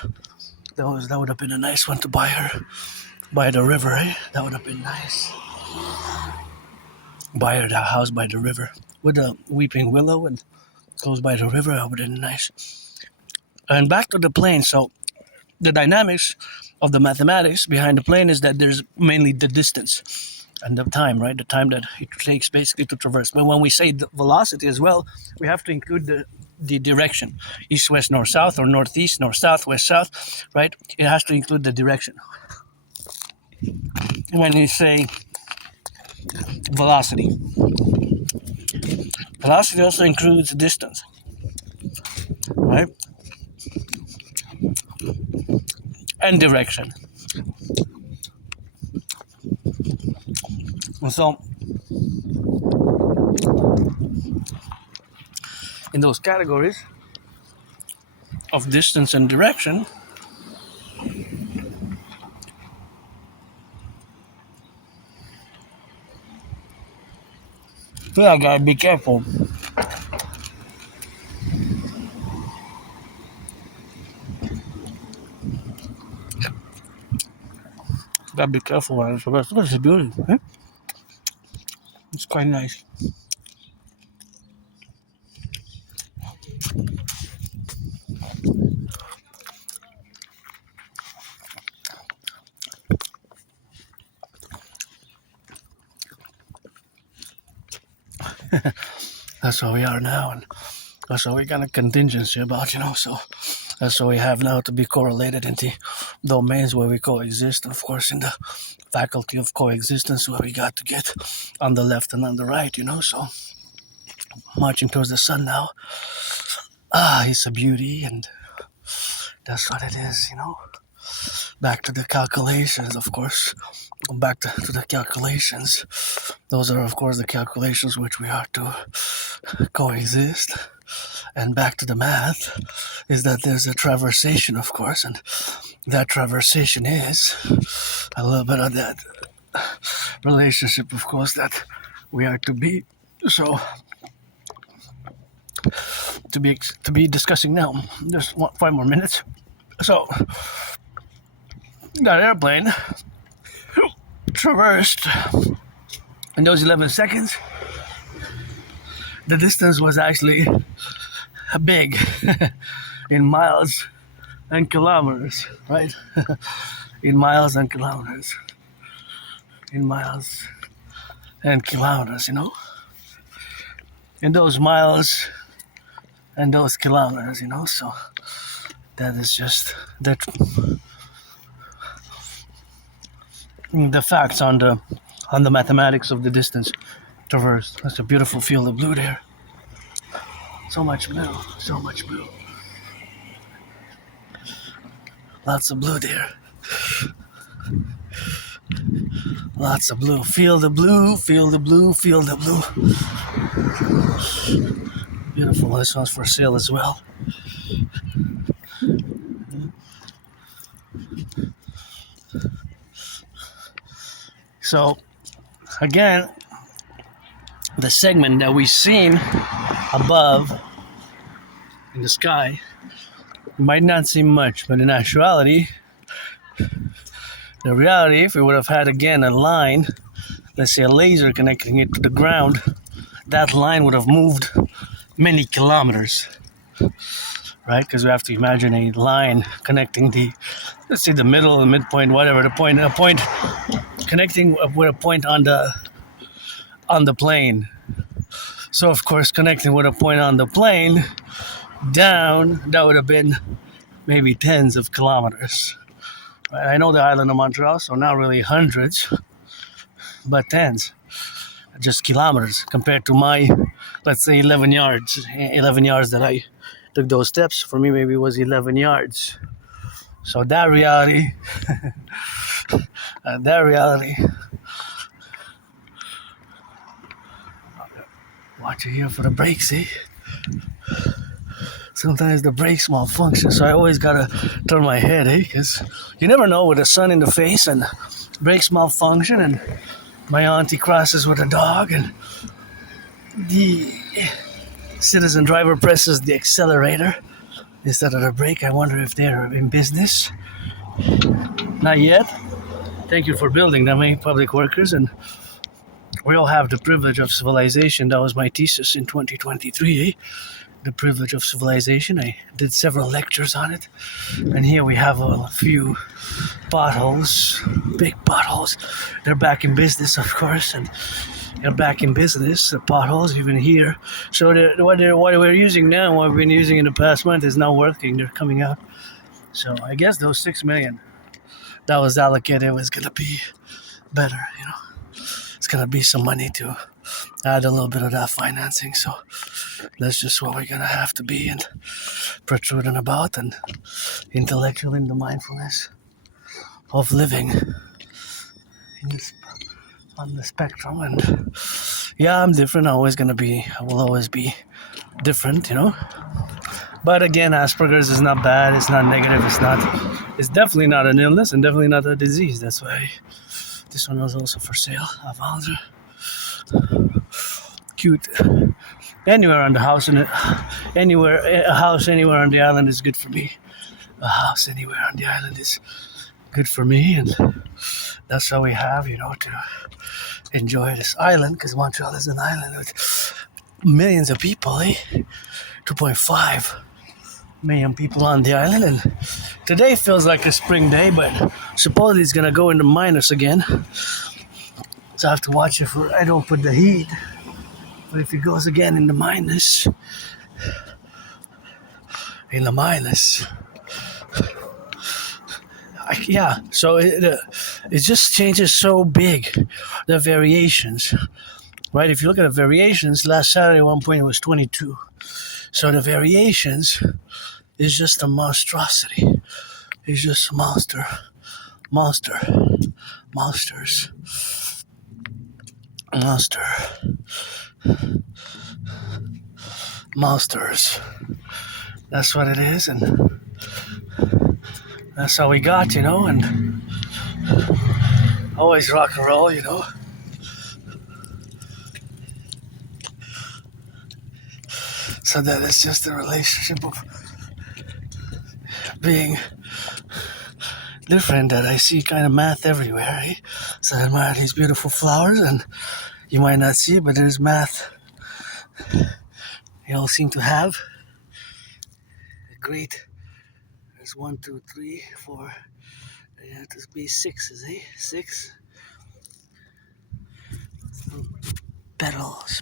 That would have been a nice one to buy her. By the river, That would have been nice. Buy her the house by the river with a weeping willow and goes by the river. That would have been nice. And back to the plane. So the dynamics of the mathematics behind the plane is that there's mainly the distance and the time, right? The time that it takes basically to traverse. But when we say the velocity as well, we have to include the direction, east, west, north, south, or northeast, north, south, west, south, right? It has to include the direction. When you say velocity also includes distance, right? And direction. And so, in those categories of distance and direction, I gotta be careful. Gotta be careful when it's reversed. Look at this beauty, It's quite nice. That's where we are now, and that's what we got a contingency about, So that's what we have now, to be correlated in the domains where we coexist. Of course, in the faculty of coexistence, where we got to get on the left and on the right, So marching towards the sun now. It's a beauty, and that's what it is, Back to the calculations, of course. Back to the calculations. Those are, of course, the calculations which we are to coexist. And back to the math is that there's a traversation, of course, and that traversation is a little bit of that relationship, of course, that we are to be. So, to be discussing now. Just 5 more minutes. So, that airplane traversed in those 11 seconds, the distance was actually big in miles and kilometers, right? In miles and kilometers. In miles and kilometers, you know? In those miles and those kilometers, you know? So that is just that the facts on the mathematics of the distance traversed. That's a beautiful field of blue there. So much blue, so much blue. Lots of blue there. Lots of blue. Feel the blue, feel the blue, feel the blue. Beautiful. This one's for sale as well. So, again, the segment that we've seen above in the sky might not seem much, but in actuality, the reality, if we would have had again a line, let's say a laser connecting it to the ground, that line would have moved many kilometers, right? Because we have to imagine a line connecting the, let's say the middle, the midpoint, whatever, a point connecting with a point on the plane. So of course, connecting with a point on the plane down, that would have been maybe tens of kilometers. Right? I know the island of Montreal, so not really hundreds, but tens, just kilometers compared to my, let's say 11 yards that I took those steps. For me, maybe it was 11 yards. So that reality, watch it here for the brakes, eh? Sometimes the brakes malfunction, so I always gotta turn my head, eh? Because you never know with the sun in the face and brakes malfunction, and my auntie crosses with a dog, and the citizen driver presses the accelerator instead of the brake. I wonder if they're in business. Not yet. Thank you for building them, eh? Public workers, and we all have the privilege of civilization. That was my thesis in 2023, eh? The privilege of civilization. I did several lectures on it, and here we have a few potholes, big potholes. They're back in business, of course, and they're back in business. The potholes even here. So what we're using now, what we've been using in the past month, is now working. They're coming out. So I guess those 6 million that was allocated was gonna be better, you know. It's gonna be some money to add a little bit of that financing. So that's just what we're gonna have to be and protruding about, and intellectual in the mindfulness of living in this, on the spectrum. And yeah, I'm different. I will always be different, you know. But again, Asperger's is not bad. It's not negative. It's definitely not an illness, and definitely not a disease. That's why this one was also for sale. I found her. Cute. Anywhere on the house, a house anywhere on the island is good for me. A house anywhere on the island is good for me, and that's how we have, you know, to enjoy this island, because Montreal is an island with millions of people, eh? 2.5 million people on the island, and today feels like a spring day, but supposedly it's gonna go into minus again. So I have to watch if I don't put the heat. But if it goes again in the minus, so it just changes so big, the variations, right? If you look at the variations, last Saturday at one point it was 22. So the variations is just a monstrosity. It's just monsters. That's what it is, and that's how we got, you know, and always rock and roll, you know. So that is just the relationship of being different that I see kind of math everywhere. Eh? So I admire these beautiful flowers, and you might not see it, but there's math. They all seem to have a great. There's 1, 2, 3, 4. There have to be 6s, eh? 6 petals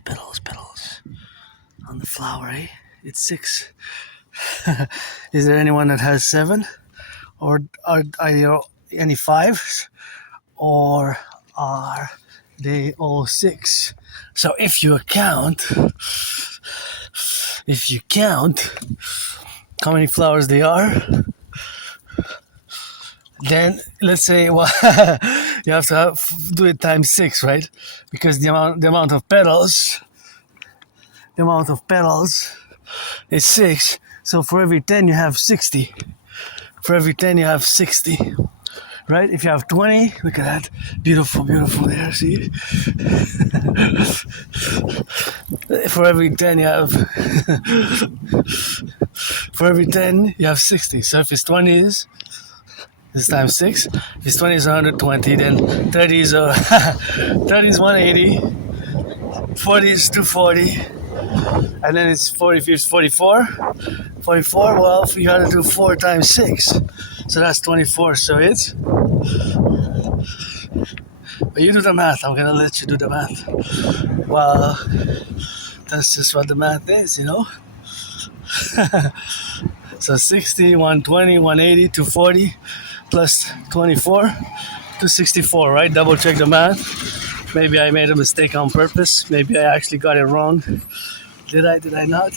on the flower, eh? It's 6. Is there anyone that has 7, or are there any 5s, or are they all 6? So if you count how many flowers they are, then let's say, well, you have to do it times 6, right? Because the amount of petals is 6. So for every 10 you have 60. For every 10 you have 60. Right? If you have 20, look at that. Beautiful there, see? For every 10 you have for every 10 you have 60. So if it's 20s, it's times 6. If it's 20 is 120, then 30 is 180, 40 is 240, and then it's 40 if it's 44. 44, well, if you gotta do 4 times 6. So that's 24. So it's. But you do the math. I'm gonna let you do the math. Well, that's just what the math is, you know. So 60, 120, 180, 240, plus 24, 264, right? Double check the math. Maybe I made a mistake on purpose. Maybe I actually got it wrong. Did I not?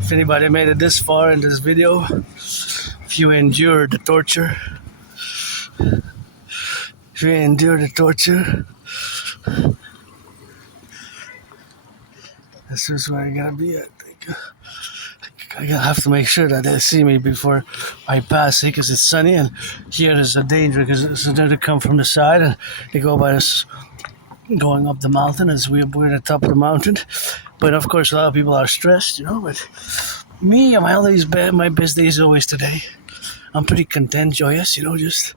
If anybody made it this far in this video, if you endured the torture, this is where I gotta be at. I have to make sure that they see me before I pass it, because it's sunny, and here is a danger because they come from the side and they go by us going up the mountain as we're at the top of the mountain. But of course, a lot of people are stressed, you know. But me, my best day is always today. I'm pretty content, joyous, you know. Just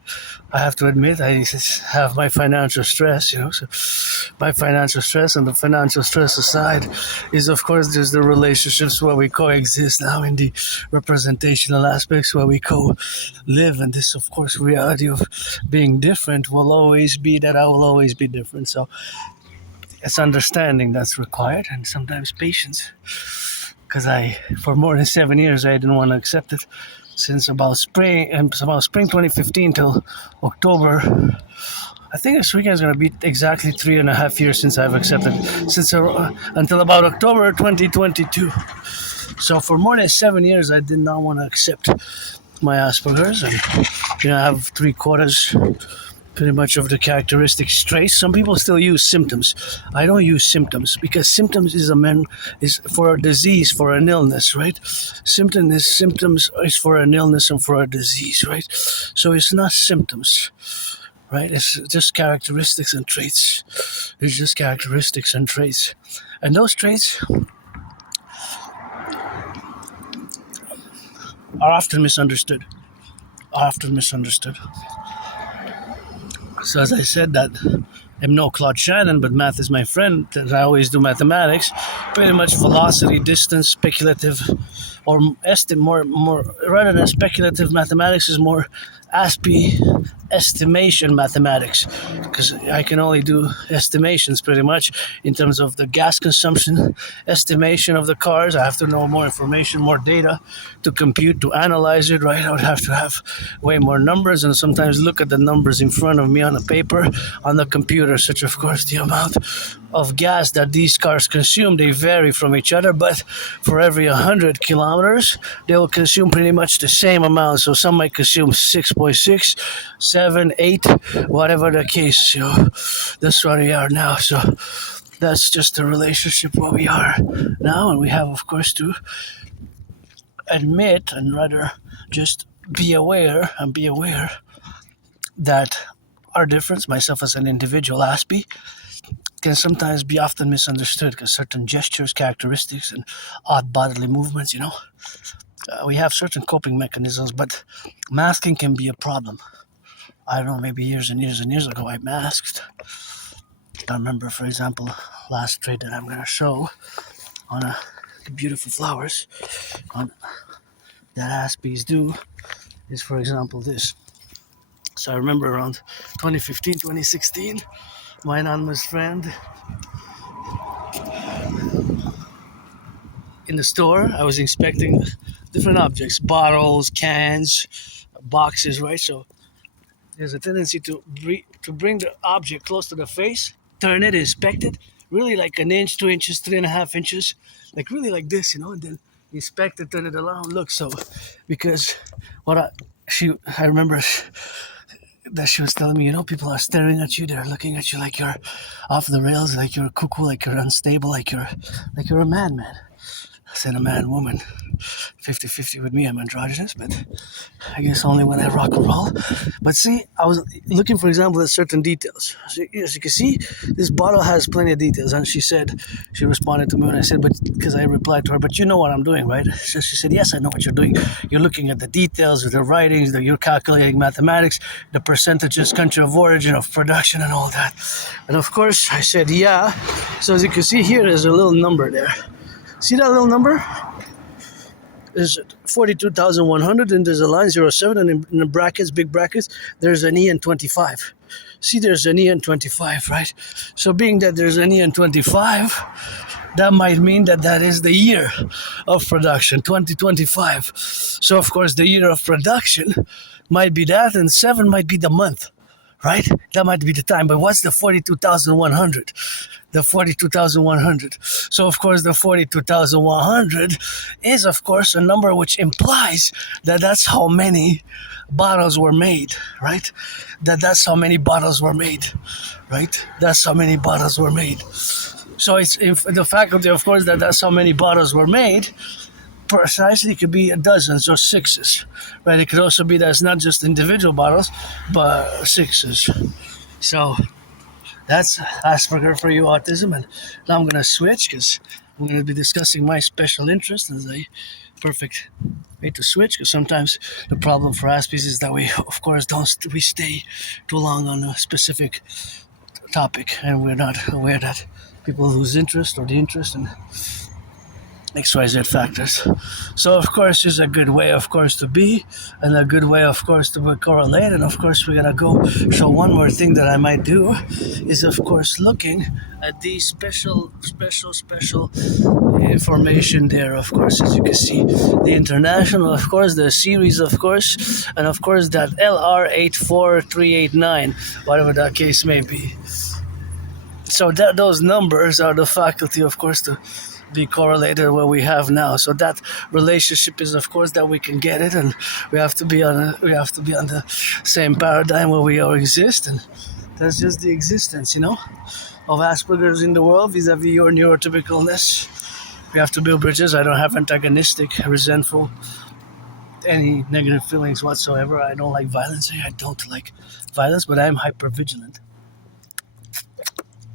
I have to admit, I have my financial stress, you know. So my financial stress, and the financial stress aside is, of course, there's the relationships where we coexist now in the representational aspects where we co-live, and this, of course, reality of being different will always be that I will always be different. So it's understanding that's required, and sometimes patience, because for more than 7 years, I didn't want to accept it. Since about spring 2015 till October, I think this weekend is going to be exactly 3.5 years since I've accepted, until about October 2022. So for more than 7 years, I did not want to accept my Asperger's, and I have 3/4 pretty much of the characteristics traits. Some people still use symptoms. I don't use symptoms, because symptoms is for a disease, for an illness, right? Symptoms is for an illness and for a disease, right? So it's not symptoms, right? It's just characteristics and traits. It's just characteristics and traits. And those traits are often misunderstood. So as I said, that I'm no Claude Shannon, but math is my friend. I always do mathematics. Pretty much velocity, distance, speculative, or more rather than speculative mathematics is more Aspiesque estimation mathematics, because I can only do estimations pretty much in terms of the gas consumption estimation of the cars. I have to know more information, more data to compute, to analyze it, right? I would have to have way more numbers, and sometimes look at the numbers in front of me on the paper, on the computer, such of course the amount of gas that these cars consume. They vary from each other, but for every 100 kilometers, they will consume pretty much the same amount. So some might consume 6.6, 7, 8, whatever the case. So that's where we are now. So that's just the relationship where we are now, and we have, of course, to admit, and rather just be aware that our difference, myself as an individual Aspie, can sometimes be often misunderstood, because certain gestures, characteristics, and odd bodily movements, we have certain coping mechanisms, but masking can be a problem. I don't know, maybe years and years and years ago, I masked. I remember, for example, last trait that I'm going to show on the beautiful flowers on that Aspies do is, for example, this. So I remember around 2015, 2016, my anonymous friend in the store, I was inspecting different objects, bottles, cans, boxes, right? So there's a tendency to bring the object close to the face, turn it, inspect it, really like an inch, 2 inches, 3.5 inches, like really like this, and then inspect it, turn it around, look. So because I remember that she was telling me, people are staring at you, they're looking at you like you're off the rails, like you're cuckoo, like you're unstable, like you're a madman. I said a man, woman, 50-50 with me, I'm androgynous, but I guess only when I rock and roll. But see, I was looking, for example, at certain details. So, as you can see, this bottle has plenty of details. And she responded to me when I said, because I replied to her, but you know what I'm doing, right? So she said, yes, I know what you're doing. You're looking at the details of the writings, you're calculating mathematics, the percentages, country of origin, of production, and all that. And of course, I said, yeah. So as you can see here, there's a little number there. See that little number? There's 42,100, and there's a line 07, and in the brackets, big brackets, there's an EN25. See, there's an EN25, right? So being that there's an EN25, that might mean that is the year of production, 2025. So, of course, the year of production might be that, and 7 might be the month, right? That might be the time. But what's the 42,100? The 42,100. So, of course, the 42,100 is, of course, a number which implies that that's how many bottles were made, right? That's how many bottles were made, right? That's how many bottles were made. So, it's the faculty, of course, that's how many bottles were made. Precisely, it could be dozens or sixes, right? It could also be that it's not just individual bottles, but sixes. So that's Asperger for you, autism. And now I'm going to switch because I'm going to be discussing my special interest as a perfect way to switch, because sometimes the problem for Aspies is that we, of course, we stay too long on a specific topic, and we're not aware that people lose interest or the interest in XYZ factors. So, of course, is a good way, of course, to be, and a good way, of course, to correlate. And, of course, we're going to go show one more thing that I might do is, of course, looking at the special information there, of course, as you can see, the international, of course, the series, of course, and, of course, that LR84389, whatever that case may be. So those numbers are the faculty, of course, to be correlated where we have now. So that relationship is, of course, that we can get it, and we have to be on the same paradigm where we all exist, and that's just the existence, of Asperger's in the world vis-a-vis your neurotypicalness. We have to build bridges. I don't have antagonistic, resentful, any negative feelings whatsoever. I don't like violence. I don't like violence, but I'm hypervigilant.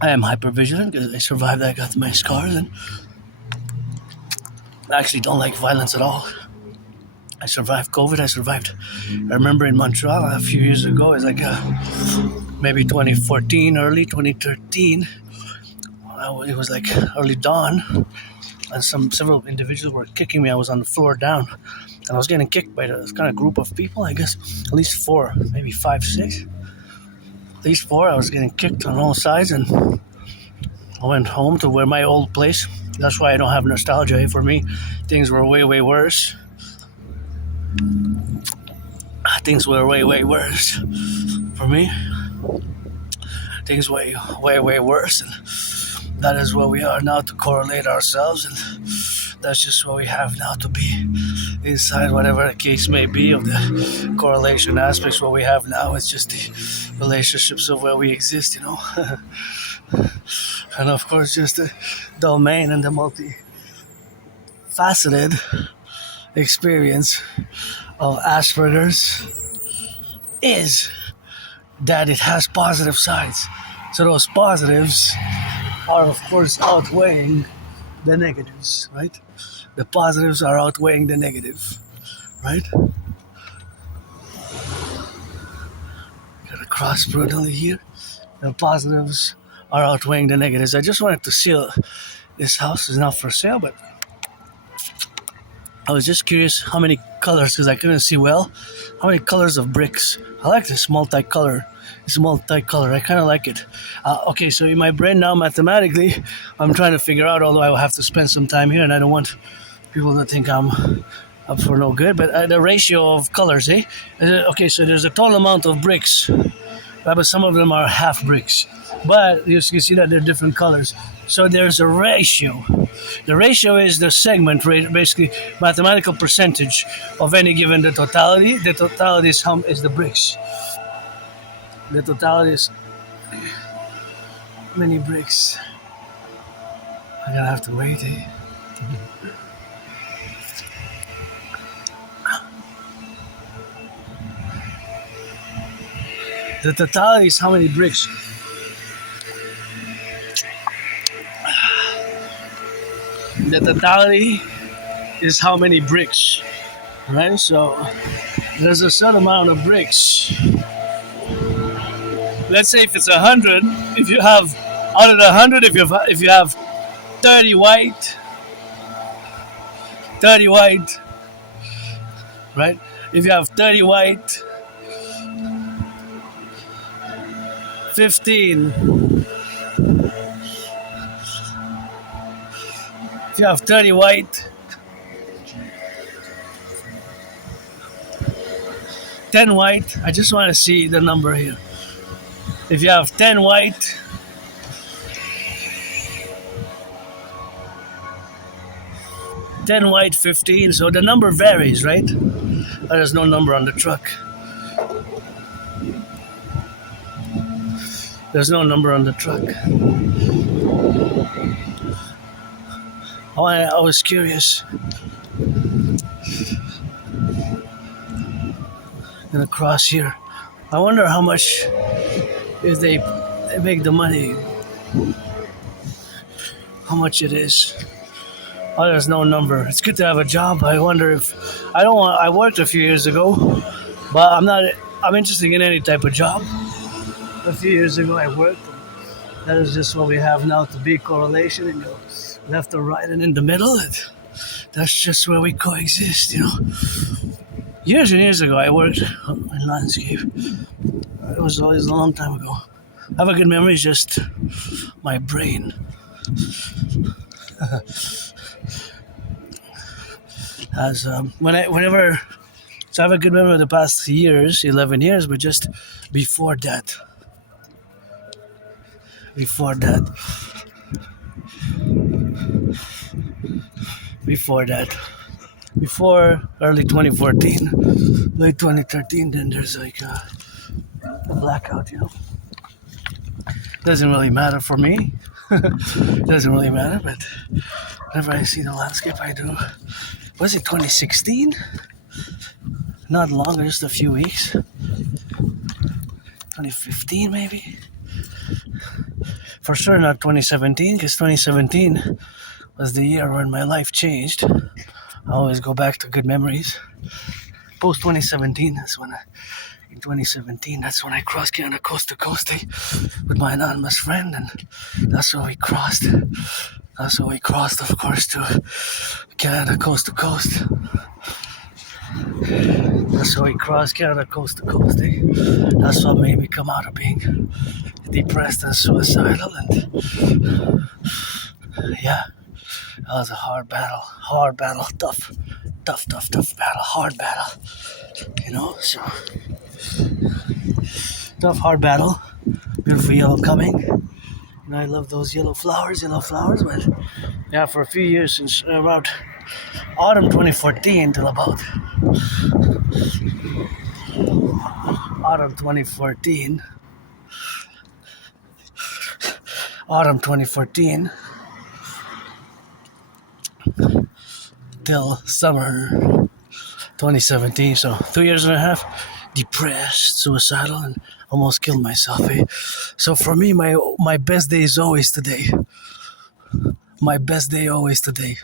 I am hypervigilant because I survived. I got my scars, and I actually don't like violence at all. I survived COVID. I remember in Montreal a few years ago, it was like maybe 2014, early 2013. It was like early dawn, and several individuals were kicking me. I was on the floor down, and I was getting kicked by this kind of group of people. I guess at least 4, maybe 5, 6. At least 4. I was getting kicked on all sides, and I went home to my old place. That's why I don't have nostalgia. For me, things were way, way worse. Things were way, way worse. For me, things way, way, way worse. And that is where we are now to correlate ourselves. And that's just what we have now to be inside, whatever the case may be, of the correlation aspects. What we have now is just the relationships of where we exist, And of course, just the domain and the multifaceted experience of Asperger's is that it has positive sides. So those positives are, of course, outweighing the negatives, right? The positives are outweighing the negative, right? cross brutally here. The positives are outweighing the negatives. I just wanted to see this house is not for sale, but I was just curious how many colors, because I couldn't see well, how many colors of bricks. I like this multicolor. It's multicolor. I kind of like it. Okay, so in my brain now, mathematically, I'm trying to figure out, although I will have to spend some time here, and I don't want people to think I'm up for no good, but the ratio of colors, eh? Okay, so there's a total amount of bricks, but some of them are half bricks. But you can see that they're different colors. So there's a ratio. The ratio is the segment rate, basically mathematical percentage of any given the totality. The totality is the bricks. The totality is many bricks. I'm gonna have to wait, eh? The totality is how many bricks. The totality is how many bricks, right? So there's a certain amount of bricks. Let's say if it's 100, if you have out of the 100, if you have 30 white, right? If you have 30 white, 15. If you have 30 white, 10 white, I just want to see the number here. If you have 10 white, then white 15, so the number varies, right? There's no number on the truck. There's no number on the truck. Oh, I was curious. Gonna cross here. I wonder how much if they make the money. How much it is. Oh, there's no number. It's good to have a job. I wonder if I worked a few years ago, but I'm interested in any type of job. A few years ago I worked. That is just what we have now, to be correlation and go left or right and in the middle. That's just where we coexist, you know. Years and years ago I worked in landscape. It was always a long time ago. I have a good memory, just my brain. As whenever, so I have a good memory of the past years, 11 years, but just before that, before early 2014, late 2013, then there's like a blackout, you know. Doesn't really matter for me. Doesn't really matter, but whenever I see the landscape, I do. Was it 2016? Not long, just a few weeks. 2015 maybe? For sure not 2017, because 2017 was the year when my life changed. I always go back to good memories. Post 2017, in 2017, that's when I crossed Canada coast to coast with my anonymous friend, and that's when we crossed. That's when we crossed, of course, to Canada coast to coast. That's when we crossed Canada coast to coast. That's what made me come out of being depressed and suicidal, and yeah, that was a hard battle, tough battle, hard battle, you know, so tough, hard battle, beautiful yellow coming, and I love those yellow flowers, but yeah, for a few years, since about autumn 2014 till about autumn 2014 till summer 2017, so 2.5 years, depressed, suicidal, and almost killed myself. So for me, my best day is always today. My best day always today.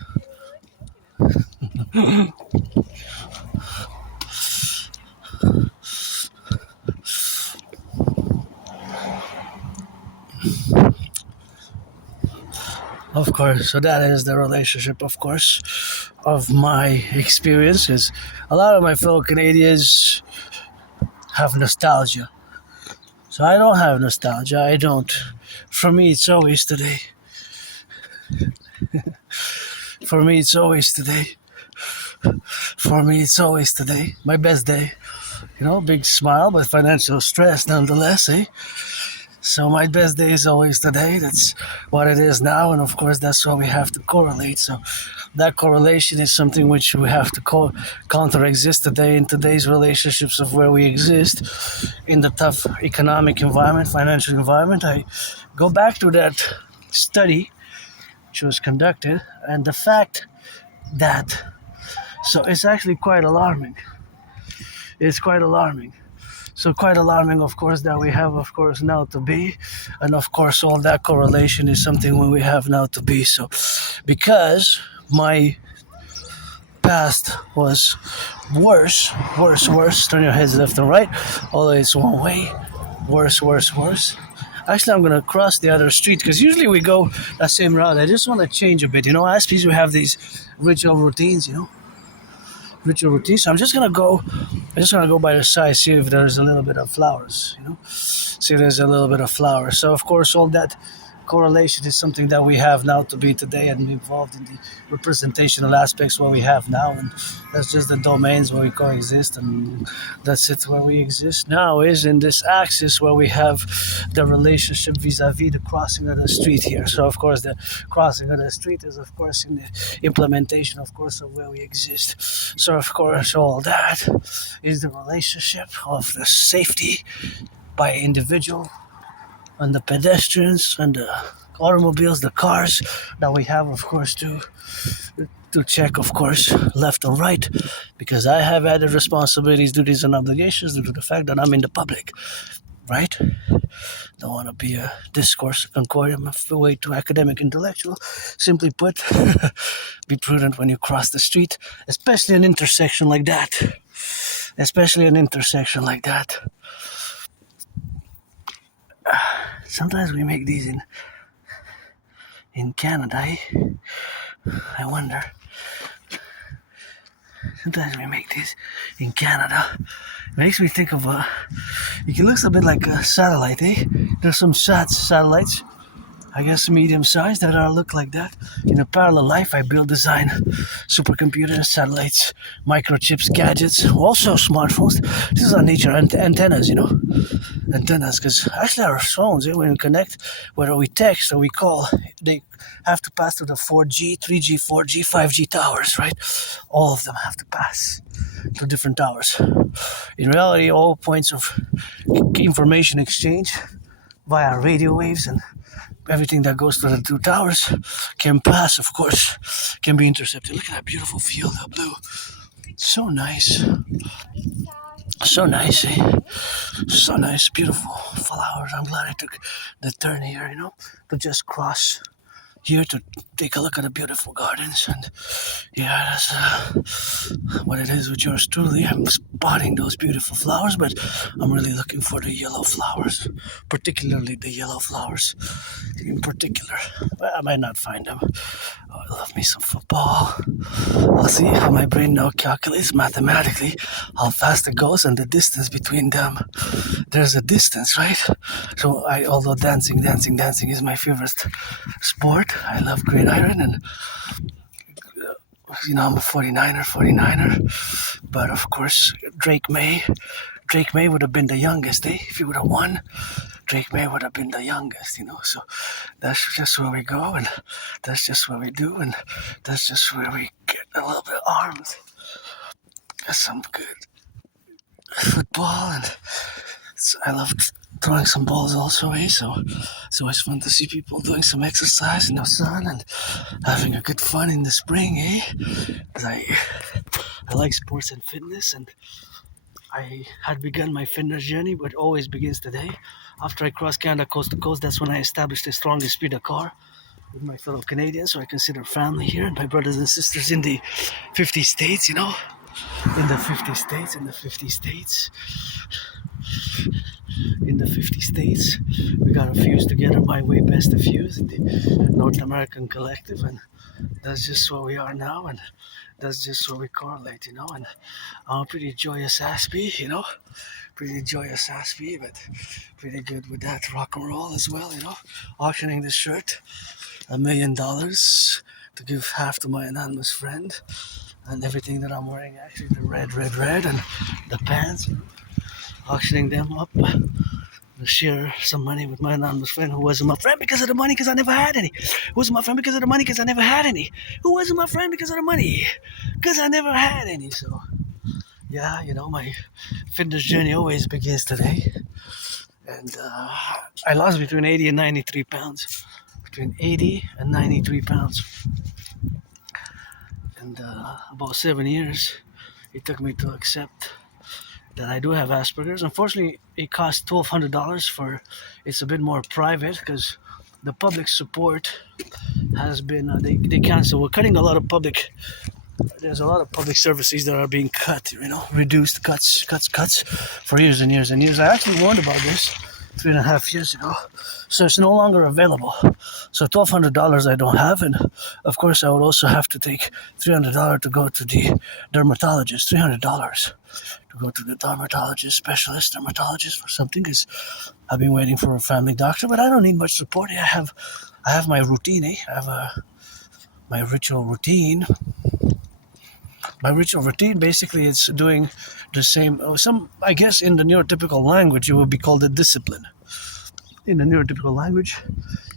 Of course, so that is the relationship, of course, of my experiences. A lot of my fellow Canadians have nostalgia. So I don't have nostalgia. I don't. For me, it's always today. For me, it's always today. For me, it's always today. My best day. You know, big smile, but financial stress nonetheless, eh? So my best day is always today. That's what it is now, and of course that's what we have to correlate. So that correlation is something which we have to counter-exist today in today's relationships of where we exist in the tough economic environment, financial environment. I go back to that study which was conducted, and the fact that so it's actually quite alarming. It's quite alarming. So quite alarming, of course, that we have, of course, N.A.C.W.P, and of course, all that correlation is something when we have N.A.C.W.P. So, because my past was worse. Turn your heads left and right, although it's one way. Worse. Actually, I'm gonna cross the other street because usually we go that same route. I just want to change a bit. You know, Aspiesque, we have these ritual routines. So I'm just gonna go by the side, see if there's a little bit of flowers, see if there's a little bit of flowers. So of course all that correlation is something that we have now to be today and be involved in the representational aspects what we have now, and that's just the domains where we coexist, and that's it where we exist now is in this axis where we have the relationship vis-a-vis the crossing of the street here. So of course the crossing of the street is of course in the implementation of course of where we exist. So of course all that is the relationship of the safety by individual and the pedestrians and the automobiles, the cars that we have, of course, to check, of course, left and right, because I have added responsibilities, duties, and obligations due to the fact that I'm in the public, right? Don't want to be a discourse, a concorium, a way too academic, intellectual. Simply put, be prudent when you cross the street, especially an intersection like that. Sometimes we make these in Canada, eh? I wonder. Sometimes we make these in Canada. It makes me think of it looks a bit like a satellite, eh? There's some satellites, I guess medium-sized, that look like that. In a parallel life, I build, design supercomputers, satellites, microchips, gadgets, also smartphones. This is our nature, antennas, Antennas, because actually our phones, when we connect, whether we text or we call, they have to pass through the 4G, 3G, 4G, 5G towers, right? All of them have to pass through different towers. In reality, all points of information exchange via radio waves and everything that goes through the two towers can pass, of course, can be intercepted. Look at that beautiful field of blue. So nice. So nice, eh? So nice, beautiful flowers. I'm glad I took the turn here, to just cross here to take a look at the beautiful gardens. And yeah, that's what it is with yours truly. I'm spotting those beautiful flowers, but I'm really looking for the yellow flowers, particularly the yellow flowers in particular. But I might not find them. Oh, I love me some football. I'll see how my brain now calculates mathematically how fast it goes and the distance between them. There's a distance, right? So although dancing is my favorite sport, I love gridiron, and I'm a 49er, but of course Drake May would have been the youngest, eh? If he would have won, Drake May would have been the youngest, so that's just where we go, and that's just what we do, and that's just where we get a little bit armed. Got some good football, and I love throwing some balls also, eh? So it's always fun to see people doing some exercise in the sun and having a good fun in the spring, eh? Because I like sports and fitness, and I had begun my fitness journey, but always begins today. After I crossed Canada coast to coast, that's when I established the strongest speed of car with my fellow Canadians, so I consider family here, and my brothers and sisters in the 50 states, in the 50 states. in the 50 states. We got a fuse together, my way best to fuse in the North American Collective, and that's just where we are now, and that's just where we correlate, and I'm a pretty joyous Aspie, pretty joyous Aspie, but pretty good with that rock and roll as well, auctioning this shirt, $1 million to give half to my anonymous friend, and everything that I'm wearing, actually the red, and the pants, auctioning them up to share some money with my anonymous friend who wasn't my friend because of the money, because I never had any. Who wasn't my friend because of the money, because I never had any. Who wasn't my friend because of the money, because I never had any. So, yeah, my fitness journey always begins today. And I lost between 80 and 93 pounds. Between 80 and 93 pounds. And about 7 years, it took me to accept that I do have Asperger's. Unfortunately, it costs $1,200 for. It's a bit more private because the public support has been they cancel. We're cutting a lot of public. There's a lot of public services that are being cut. Reduced, cuts for years and years and years. I actually warned about this 3.5 years ago. So it's no longer available. So $1,200 I don't have, and of course I would also have to take $300 to go to the dermatologist. $300 to go to the specialist dermatologist for something, because I've been waiting for a family doctor, but I don't need much support. I have my routine. I have my ritual routine. My ritual routine basically it's doing the same. I guess in the neurotypical language it would be called a discipline. In the neurotypical language,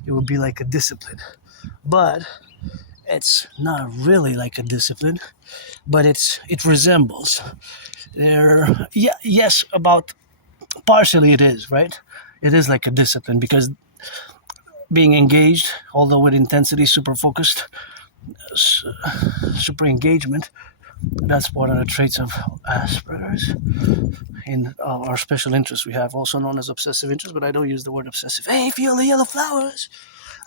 it would be like a discipline, but it's not really like a discipline. But it resembles. Yes, about partially it is, right? It is like a discipline because being engaged, although with intensity, super focused, super engagement, that's one of the traits of Asperger's. In our special interest, we have also known as obsessive interest, but I don't use the word obsessive. Hey, feel the yellow flowers.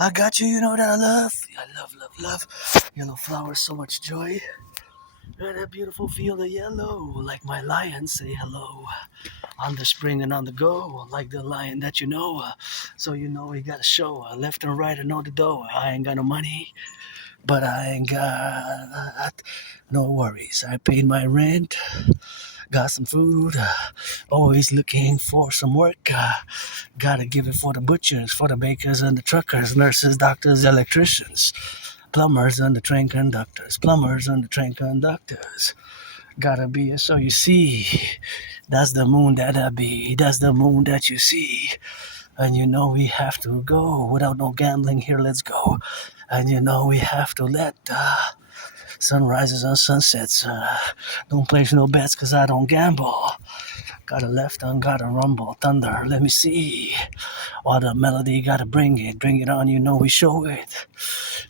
I got you, you know that I love. I love yellow flowers, so much joy. And that beautiful field of yellow, like my lion say hello. On the spring and on the go, like the lion that you know. So we gotta show left and right and know the dough. I ain't got no money, but I ain't got no worries. I paid my rent, got some food, always looking for some work. Gotta give it for the butchers, for the bakers and the truckers, nurses, doctors, electricians, plumbers and the train conductors, Gotta be, so you see, that's the moon that I be, that's the moon that you see. And we have to go without no gambling here, let's go. And we have to let sunrises and sunsets. Don't place no bets cause I don't gamble. Got a left on, got a rumble, thunder, let me see. While the melody gotta bring it on, we show it.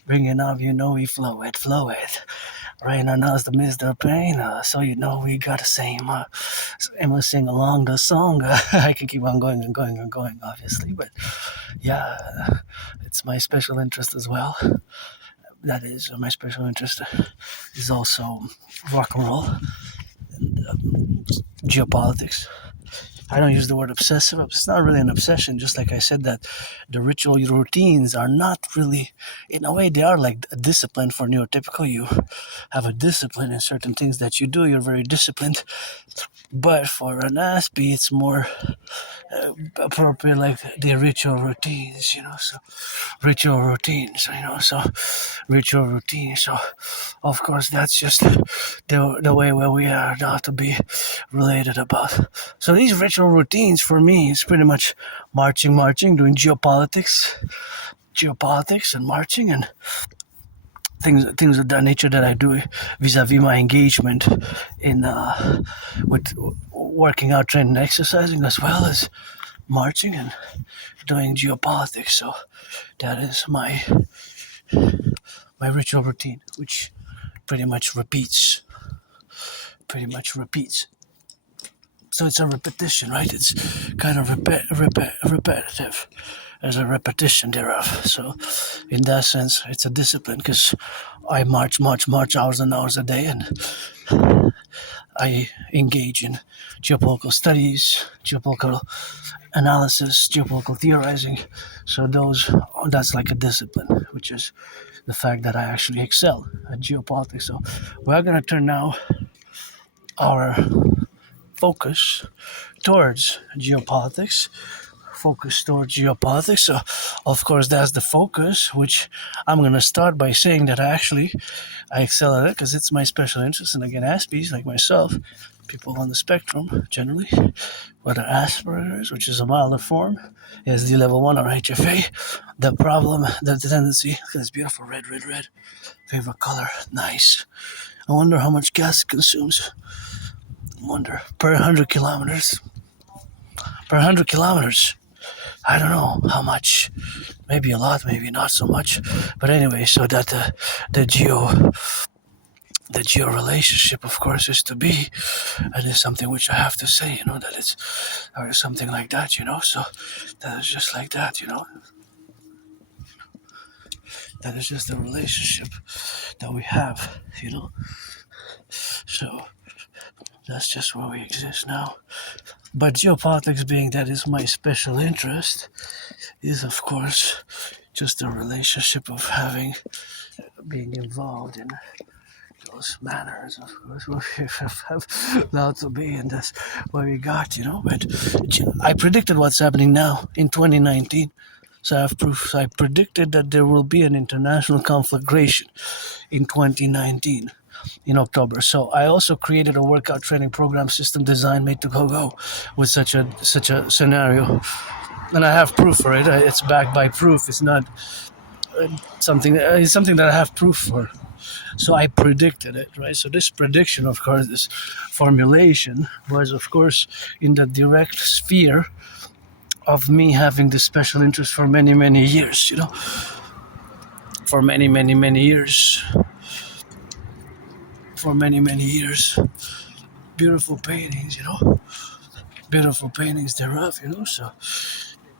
Bring it up, we flow it. Rain on us, the Mr. Pain, so we gotta sing. Emma sing along the song. I can keep on going, obviously, but yeah, it's my special interest as well. That is my special interest is also rock and roll and geopolitics. I don't use the word obsessive. It's not really an obsession, just like I said that the ritual routines are not really, in a way, they are like a discipline for neurotypical. You have a discipline in certain things that you do. You're very disciplined. But for an Aspie, it's more appropriate, like the ritual routines, so ritual routines. So, of course, that's just the way where we are now to be related about. So these ritual routines for me is pretty much marching, doing geopolitics and marching and things of that nature that I do vis-a-vis my engagement in with working out, training, exercising, as well as marching and doing geopolitics. So that is my ritual routine, which pretty much repeats. So it's a repetition, right? It's kind of repetitive. there's a repetition thereof. So in that sense, it's a discipline because I march hours and hours a day, and I engage in geopolitical studies, geopolitical analysis, geopolitical theorizing. So that's like a discipline, which is the fact that I actually excel at geopolitics. So we're going to turn now our focus towards geopolitics. So, of course, that's the focus, which I'm going to start by saying that I excel at it because it's my special interest. And again, Aspies, like myself, people on the spectrum generally, whether Asperger's, which is a milder form, SD level 1 or HFA, the tendency, look at this beautiful red, favorite color, nice. I wonder how much gas it consumes. I wonder, per 100 kilometers. I don't know how much, maybe a lot, maybe not so much. But anyway, so that the geo relationship, of course, is to be, and it's something which I have to say, that it's, or something like that, so that is just like that, that is just the relationship that we have, so that's just where we exist now. But geopolitics, being that is my special interest, is of course just a relationship of being involved in those manners, of course, we have allowed to be, and that's what we got, But I predicted what's happening now in 2019. So I have proof. So I predicted that there will be an international conflagration in 2019 in October. So I also created a workout training program system designed made to go with such a scenario, and I have proof for it. It's backed by proof. It's not something. It's something that I have proof for. So I predicted it, right? So this prediction, of course, this formulation was, of course, in the direct sphere of me having this special interest for many, many years, for many, many, many years. For many, many years. Beautiful paintings, Beautiful paintings thereof, So,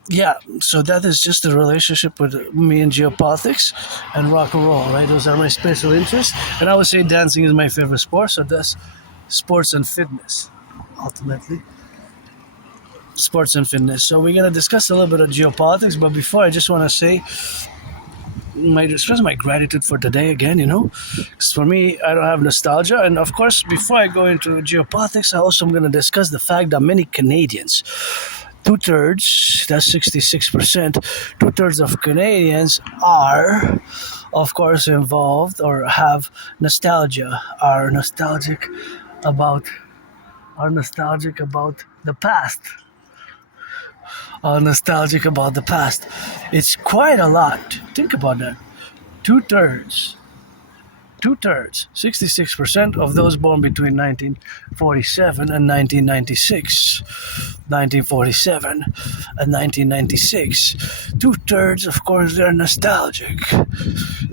yeah, so that is just the relationship with me and geopolitics and rock and roll, right? Those are my special interests. And I would say dancing is my favorite sport, so that's sports and fitness, ultimately. Sports and fitness. So we're going to discuss a little bit of geopolitics, but before, I just want to say, express my gratitude for today again, because for me, I don't have nostalgia. And of course, before I go into geopolitics, I also am going to discuss the fact that many Canadians, 2/3, that's 66%, 2/3 of Canadians are, of course, involved or have nostalgia, are nostalgic about the past. Nostalgic about the past. It's quite a lot. Think about that. 2/3, 66% of those born between 1947 and 1996. 1947 and 1996. 2/3, of course, they're nostalgic.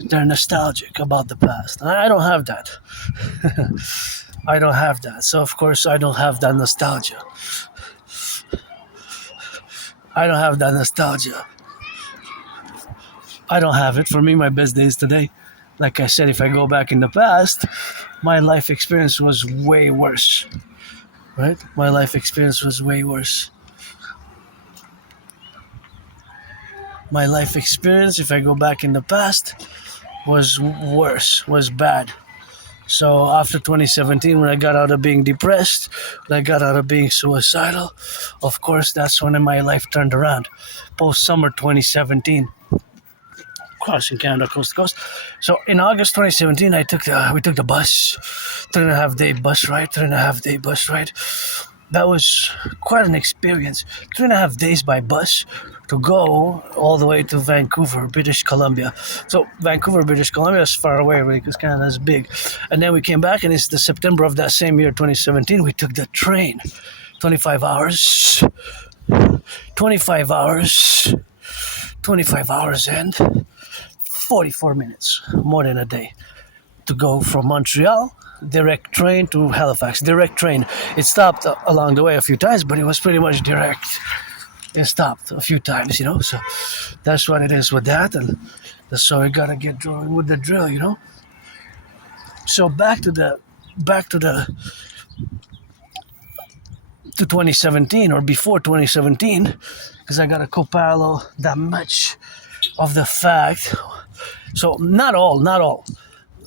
They're nostalgic about the past. I don't have that. I don't have that. So, of course, I don't have that nostalgia. I don't have that nostalgia. I don't have it. For me, my best day is today. Like I said, if I go back in the past, my life experience was way worse. Right? My life experience was way worse. My life experience, if I go back in the past, was worse, was bad. So after 2017, when I got out of being depressed, when I got out of being suicidal, of course, that's when my life turned around. Post-summer 2017, crossing Canada coast to coast. So in August 2017, we took the bus, 3.5-day bus ride. That was quite an experience. 3.5 days by bus to go all the way to Vancouver, British Columbia. So Vancouver, British Columbia is far away, really, because Canada is big. And then we came back, and it's the September of that same year, 2017, we took the train. 25 hours and 44 minutes, more than a day, to go from Montreal, direct train to Halifax. Direct train. It stopped along the way a few times, but it was pretty much direct. it stopped a few times, you know. So that's what it is with that, and so we gotta get drawing with the drill, you know. So back to 2017 or before 2017, because I gotta co-parallel that much of the fact. So not all,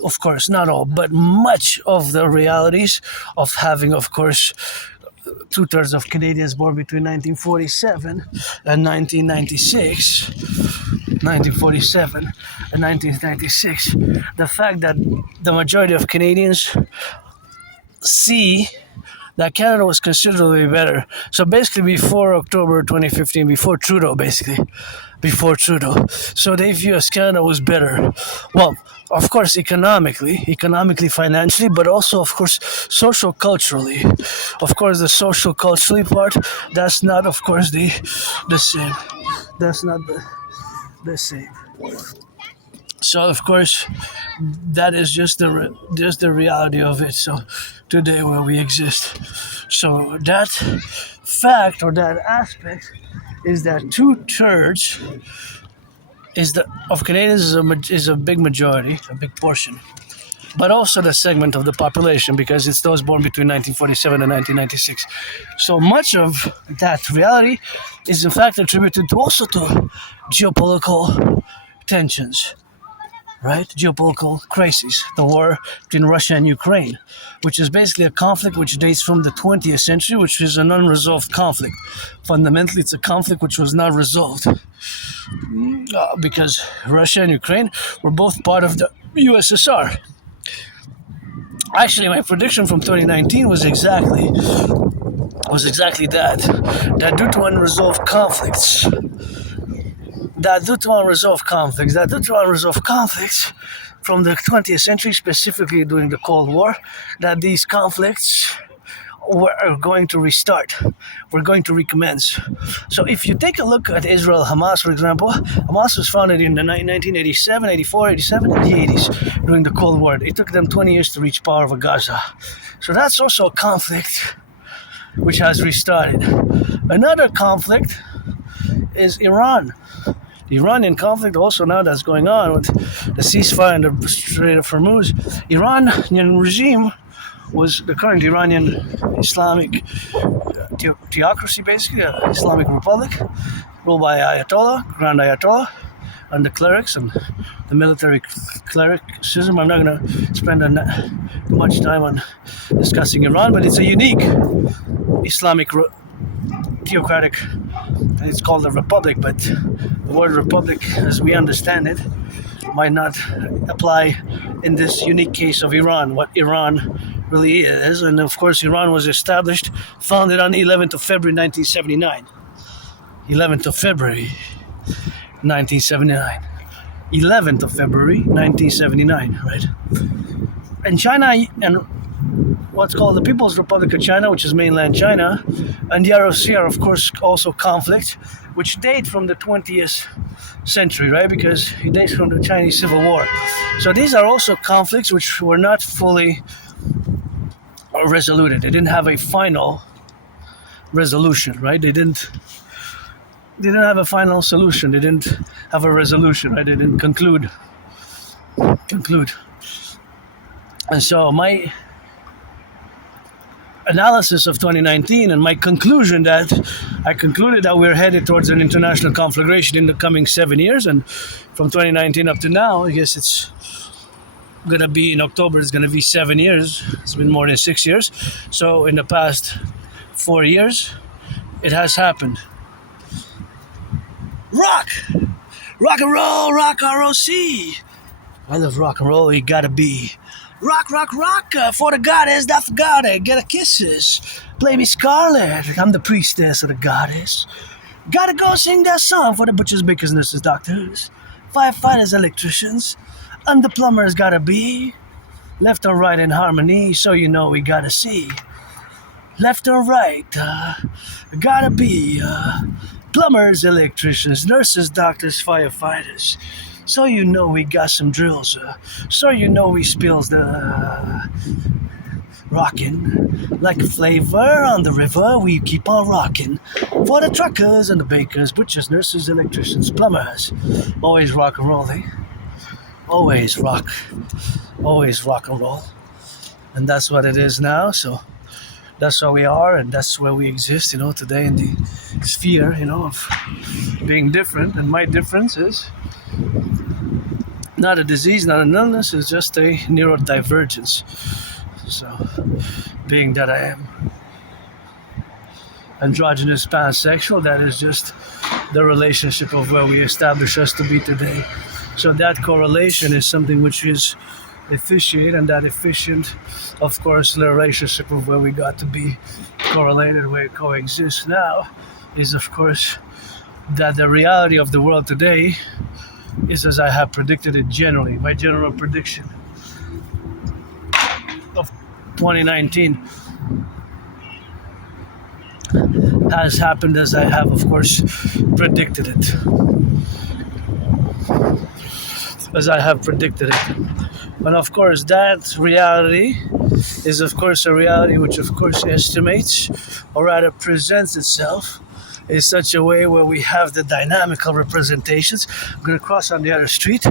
of course, not all, but much of the realities of having, of course, 2/3 of Canadians born between 1947 and 1996. 1947 and 1996. The fact that the majority of Canadians see that Canada was considerably better. So basically before October 2015, before Trudeau. So they view as Canada was better. Well, of course, economically, financially, but also, of course, social culturally. Of course, the social culturally part, that's not, of course, the same. That's not the same. So, of course, that is just the reality of it. So today where we exist. So that fact or that aspect is that 2/3 of Canadians is a big majority, a big portion, but also the segment of the population, because it's those born between 1947 and 1996. So much of that reality is in fact attributed to geopolitical tensions. Right? Geopolitical crises, the war between Russia and Ukraine, which is basically a conflict which dates from the 20th century, which is an unresolved conflict. Fundamentally, it's a conflict which was not resolved because Russia and Ukraine were both part of the USSR. Actually, my prediction from 2019 was exactly that due to unresolved conflicts, from the 20th century, specifically during the Cold War, that these conflicts are going to restart. We're going to recommence. So if you take a look at Israel-Hamas, for example, Hamas was founded in the 1987, 84, 87, and the 80s during the Cold War. It took them 20 years to reach power over Gaza. So that's also a conflict which has restarted. Another conflict is Iran. The Iranian conflict also now that's going on with the ceasefire in the Strait of Hormuz. Iranian regime was the current Iranian Islamic theocracy, basically, Islamic Republic, ruled by Ayatollah, Grand Ayatollah, and the clerics and the military clericism. I'm not going to spend too much time on discussing Iran, but it's a unique Islamic theocratic. It's called a republic, but the word republic, as we understand it, might not apply in this unique case of Iran, what Iran really is. And of course, Iran was founded on the 11th of February 1979. 11th of February 1979. 11th of February 1979, right? And China and what's called the People's Republic of China, which is mainland China, and the ROC are, of course, also conflicts, which date from the 20th century, right? Because it dates from the Chinese Civil War. So these are also conflicts which were not fully resoluted. They didn't have a final resolution, right? They didn't have a final solution. They didn't have a resolution, right? They didn't conclude. And so my analysis of 2019 and my conclusion that I concluded that we're headed towards an international conflagration in the coming 7 years, and from 2019 up to now, I guess it's gonna be in October, it's gonna be 7 years. It's been more than 6 years. So in the past 4 years, it has happened. Rock and roll, rock ROC. I love rock and roll. You gotta be rock, for the goddess that forgot it. Get a kisses. Play me Scarlet. I'm the priestess of the goddess. Gotta go sing that song for the butchers, bakers, nurses, doctors, firefighters, electricians, and the plumbers. Gotta be left or right in harmony, so you know we gotta see. Left or right, gotta be plumbers, electricians, nurses, doctors, firefighters. So you know we got some drills. So you know we spills the rocking. Like a flavor on the river, we keep on rocking. For the truckers and the bakers, butchers, nurses, electricians, plumbers. Always rock and roll, eh? Always rock and roll. And that's what it is now, so that's where we are and that's where we exist, today in the sphere, of being different. And my difference is not a disease, not an illness, it's just a neurodivergence. So, being that I am androgynous pansexual, that is just the relationship of where we establish us to be today. So that correlation is something which is efficient, and that efficient, of course, the relationship of where we got to be correlated, where it coexists now, is of course that the reality of the world today is as I have predicted it generally, my general prediction of 2019 has happened as I have, of course, predicted it. As I have predicted it. And of course, that reality is, of course, a reality which, of course, estimates, or rather presents itself in such a way where we have the dynamical representations. I'm going to cross on the other street.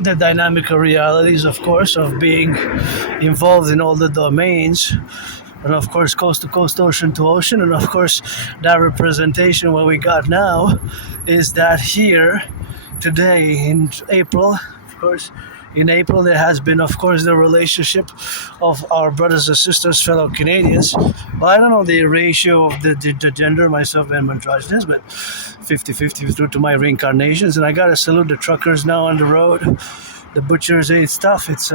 The dynamical realities, of course, of being involved in all the domains, and of course coast to coast, ocean to ocean, and of course that representation what we got now is that here today in April, of course, in April there has been, of course, the relationship of our brothers and sisters, fellow Canadians. Well, I don't know the ratio of the gender, myself and androgynous, but 50-50 through to my reincarnations. And I gotta salute the truckers now on the road, the butchers. It's tough. It's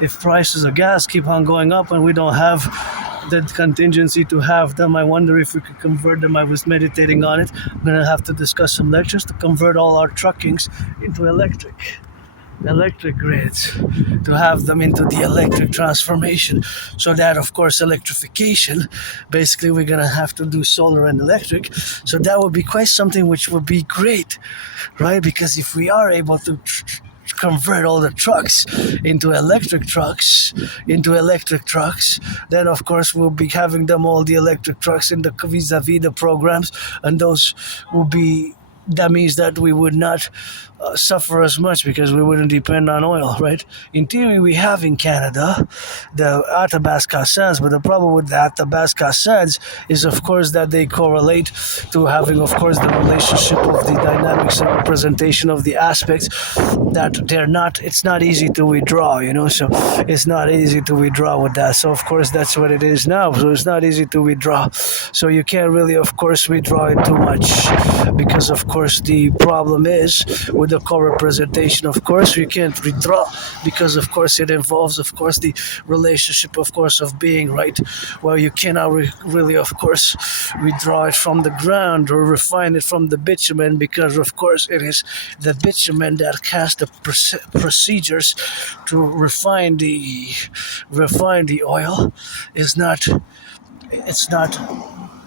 if prices of gas keep on going up and we don't have the contingency to have them, I wonder if we could convert them. I was meditating on it. I'm gonna have to discuss some lectures to convert all our truckings into electric grids, to have them into the electric transformation. So that, of course, electrification, basically we're gonna have to do solar and electric. So that would be quite something which would be great, right? Because if we are able to convert all the trucks into electric trucks, then of course we'll be having them all the electric trucks in the vis-a-vis the programs, and those will be, that means that we would not suffer as much because we wouldn't depend on oil, right? In theory, we have in Canada the Aspiesque sands, but the problem with the Aspiesque sands is, of course, that they correlate to having, of course, the relationship of the dynamics and representation of the aspects that they're not, it's not easy to withdraw, so it's not easy to withdraw with that. So, of course, that's what it is now. So it's not easy to withdraw. So you can't really, of course, withdraw it too much because, of course, the problem is with the co-representation, of course, we can't withdraw because, of course, it involves, of course, the relationship, of course, of being, right? Well, you cannot really, of course, withdraw it from the ground or refine it from the bitumen because, of course, it is the bitumen that has the procedures to refine the oil. It's not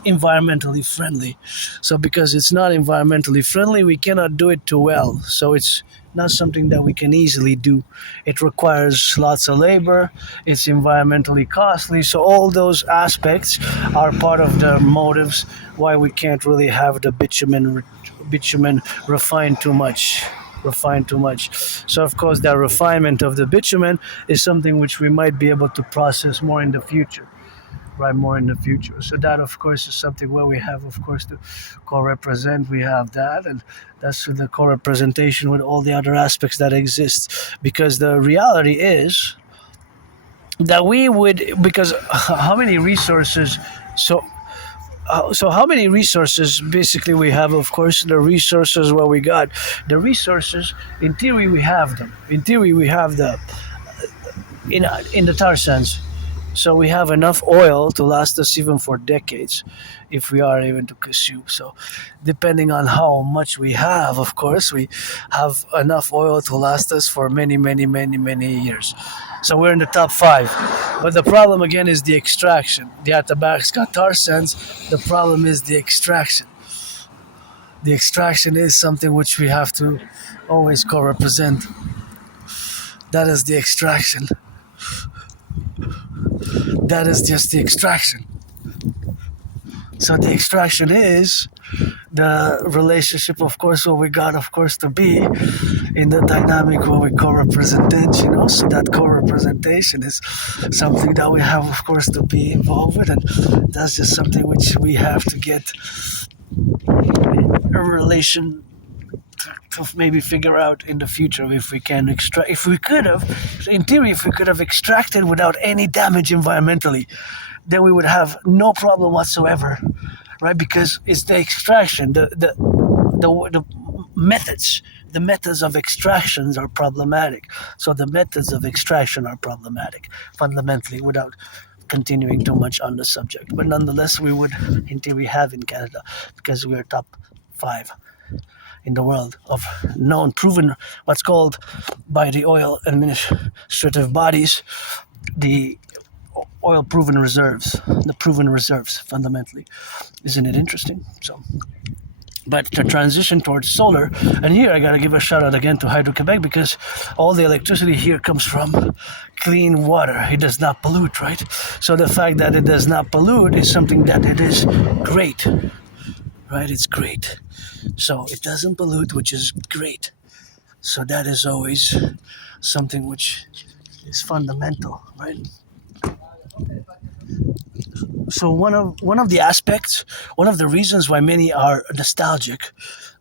environmentally friendly. So because it's not environmentally friendly, we cannot do it too well. So it's not something that we can easily do. It requires lots of labor. It's environmentally costly. So all those aspects are part of the motives why we can't really have the bitumen refined too much. So of course that refinement of the bitumen is something which we might be able to process more in the future. So that, of course, is something where we have, of course, to co-represent. We have that, and that's the co-representation with all the other aspects that exist. Because the reality is that we would, because how many resources, so how many resources basically we have, of course, the resources where we got. The resources, in theory, we have them. In theory, we have them in the tar sands. So we have enough oil to last us even for decades if we are able to consume. So depending on how much we have, of course, we have enough oil to last us for many, many, many, many years. So we're in the top 5. But the problem again is the extraction. The Aspiesque tar sands, the problem is the extraction. The extraction is something which we have to always co-represent. That is the extraction. that is just the extraction. So the extraction is the relationship, of course, what we got, of course, to be in the dynamic where we co-represented, so that co-representation is something that we have, of course, to be involved with, and that's just something which we have to get a relation to maybe figure out in the future if we can extract, if we could have, in theory, if we could have extracted without any damage environmentally, then we would have no problem whatsoever, right? Because it's the extraction, the methods of extractions are problematic. So the methods of extraction are problematic, fundamentally, without continuing too much on the subject. But nonetheless, we would, in theory, have in Canada, because we are top 5 in the world of known, proven, what's called by the oil administrative bodies, the oil proven reserves, the proven reserves, fundamentally. Isn't it interesting? So, but the transition towards solar, and here I gotta give a shout out again to Hydro-Quebec, because all the electricity here comes from clean water. It does not pollute, right? So the fact that it does not pollute is something that it is great, right? It's great. So it doesn't pollute, which is great. So that is always something which is fundamental, right? So one of the aspects, one of the reasons why many are nostalgic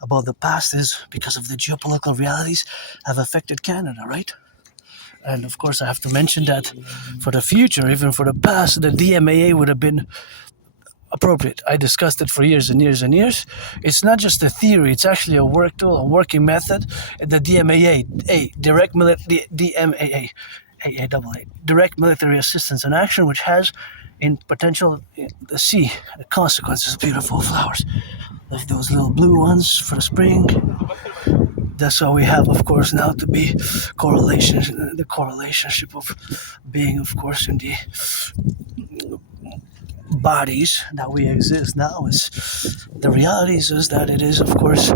about the past is because of the geopolitical realities have affected Canada, right? And of course I have to mention that for the future, even for the past, the DMAA would have been appropriate. I discussed it for years and years and years. It's not just a theory, it's actually a work tool, a working method. The DMAA, direct military assistance and action, which has in potential the consequences, beautiful flowers, like those little blue ones for the spring. That's why we have, of course, now to be the correlationship of being, of course, in the bodies that we exist now. Is the realities is that it is, of course,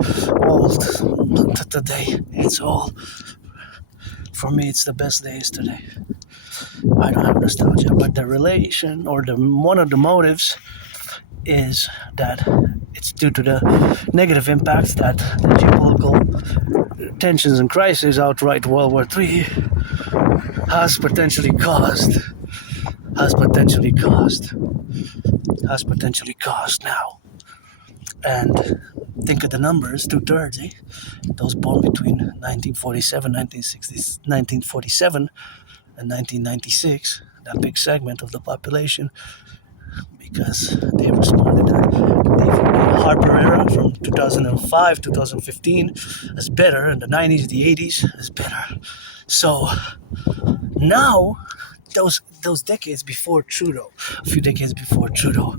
old today. It's all, for me, it's the best days today. I don't have nostalgia, but the relation, or one of the motives, is that it's due to the negative impacts that the geopolitical tensions and crises, outright World War III, has potentially caused now. And think of the numbers, 2/3, those born between 1947, 1947 and 1996, that big segment of the population, because they responded to the Harper era from 2005, 2015 as better, and the 90s, the 80s as better. So now, those decades before Trudeau, a few decades before Trudeau.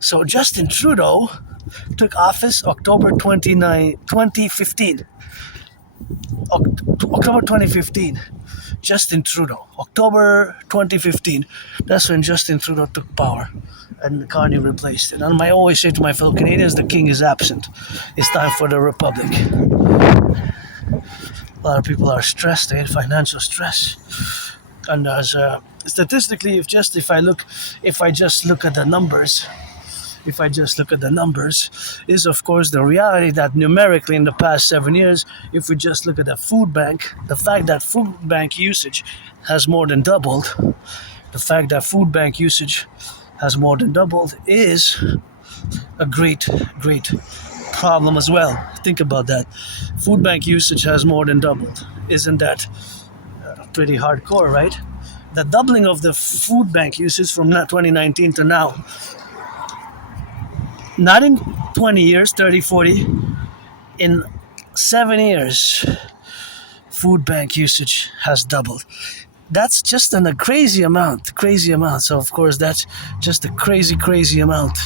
So Justin Trudeau took office October 2015. October 2015. Justin Trudeau. October 2015. That's when Justin Trudeau took power and Carney replaced it. And I always say to my fellow Canadians, the king is absent. It's time for the republic. A lot of people are stressed. They had financial stress. And as statistically, if I just look at the numbers, is of course the reality that numerically in the past 7 years, if we just look at the food bank, the fact that food bank usage has more than doubled, is a great problem as well. Think about that. Food bank usage has more than doubled. Isn't that pretty hardcore, right? The doubling of the food bank usage from 2019 to now. Not in 20 years, 30, 40. In 7 years, food bank usage has doubled. That's just a crazy amount. So, of course, that's just a crazy amount.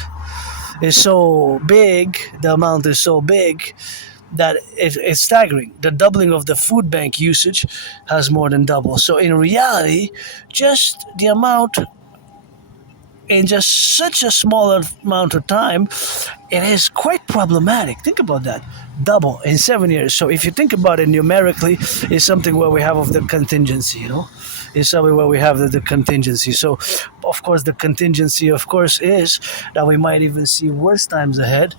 It's so big, the amount is so big that it's staggering. The doubling of the food bank usage has more than doubled. So in reality, just the amount in just such a small amount of time, it is quite problematic. Think about that. Double in 7 years. So if you think about it numerically, it's something where we have of the contingency, is somewhere where we have the contingency. So, of course, the contingency, of course, is that we might even see worse times ahead,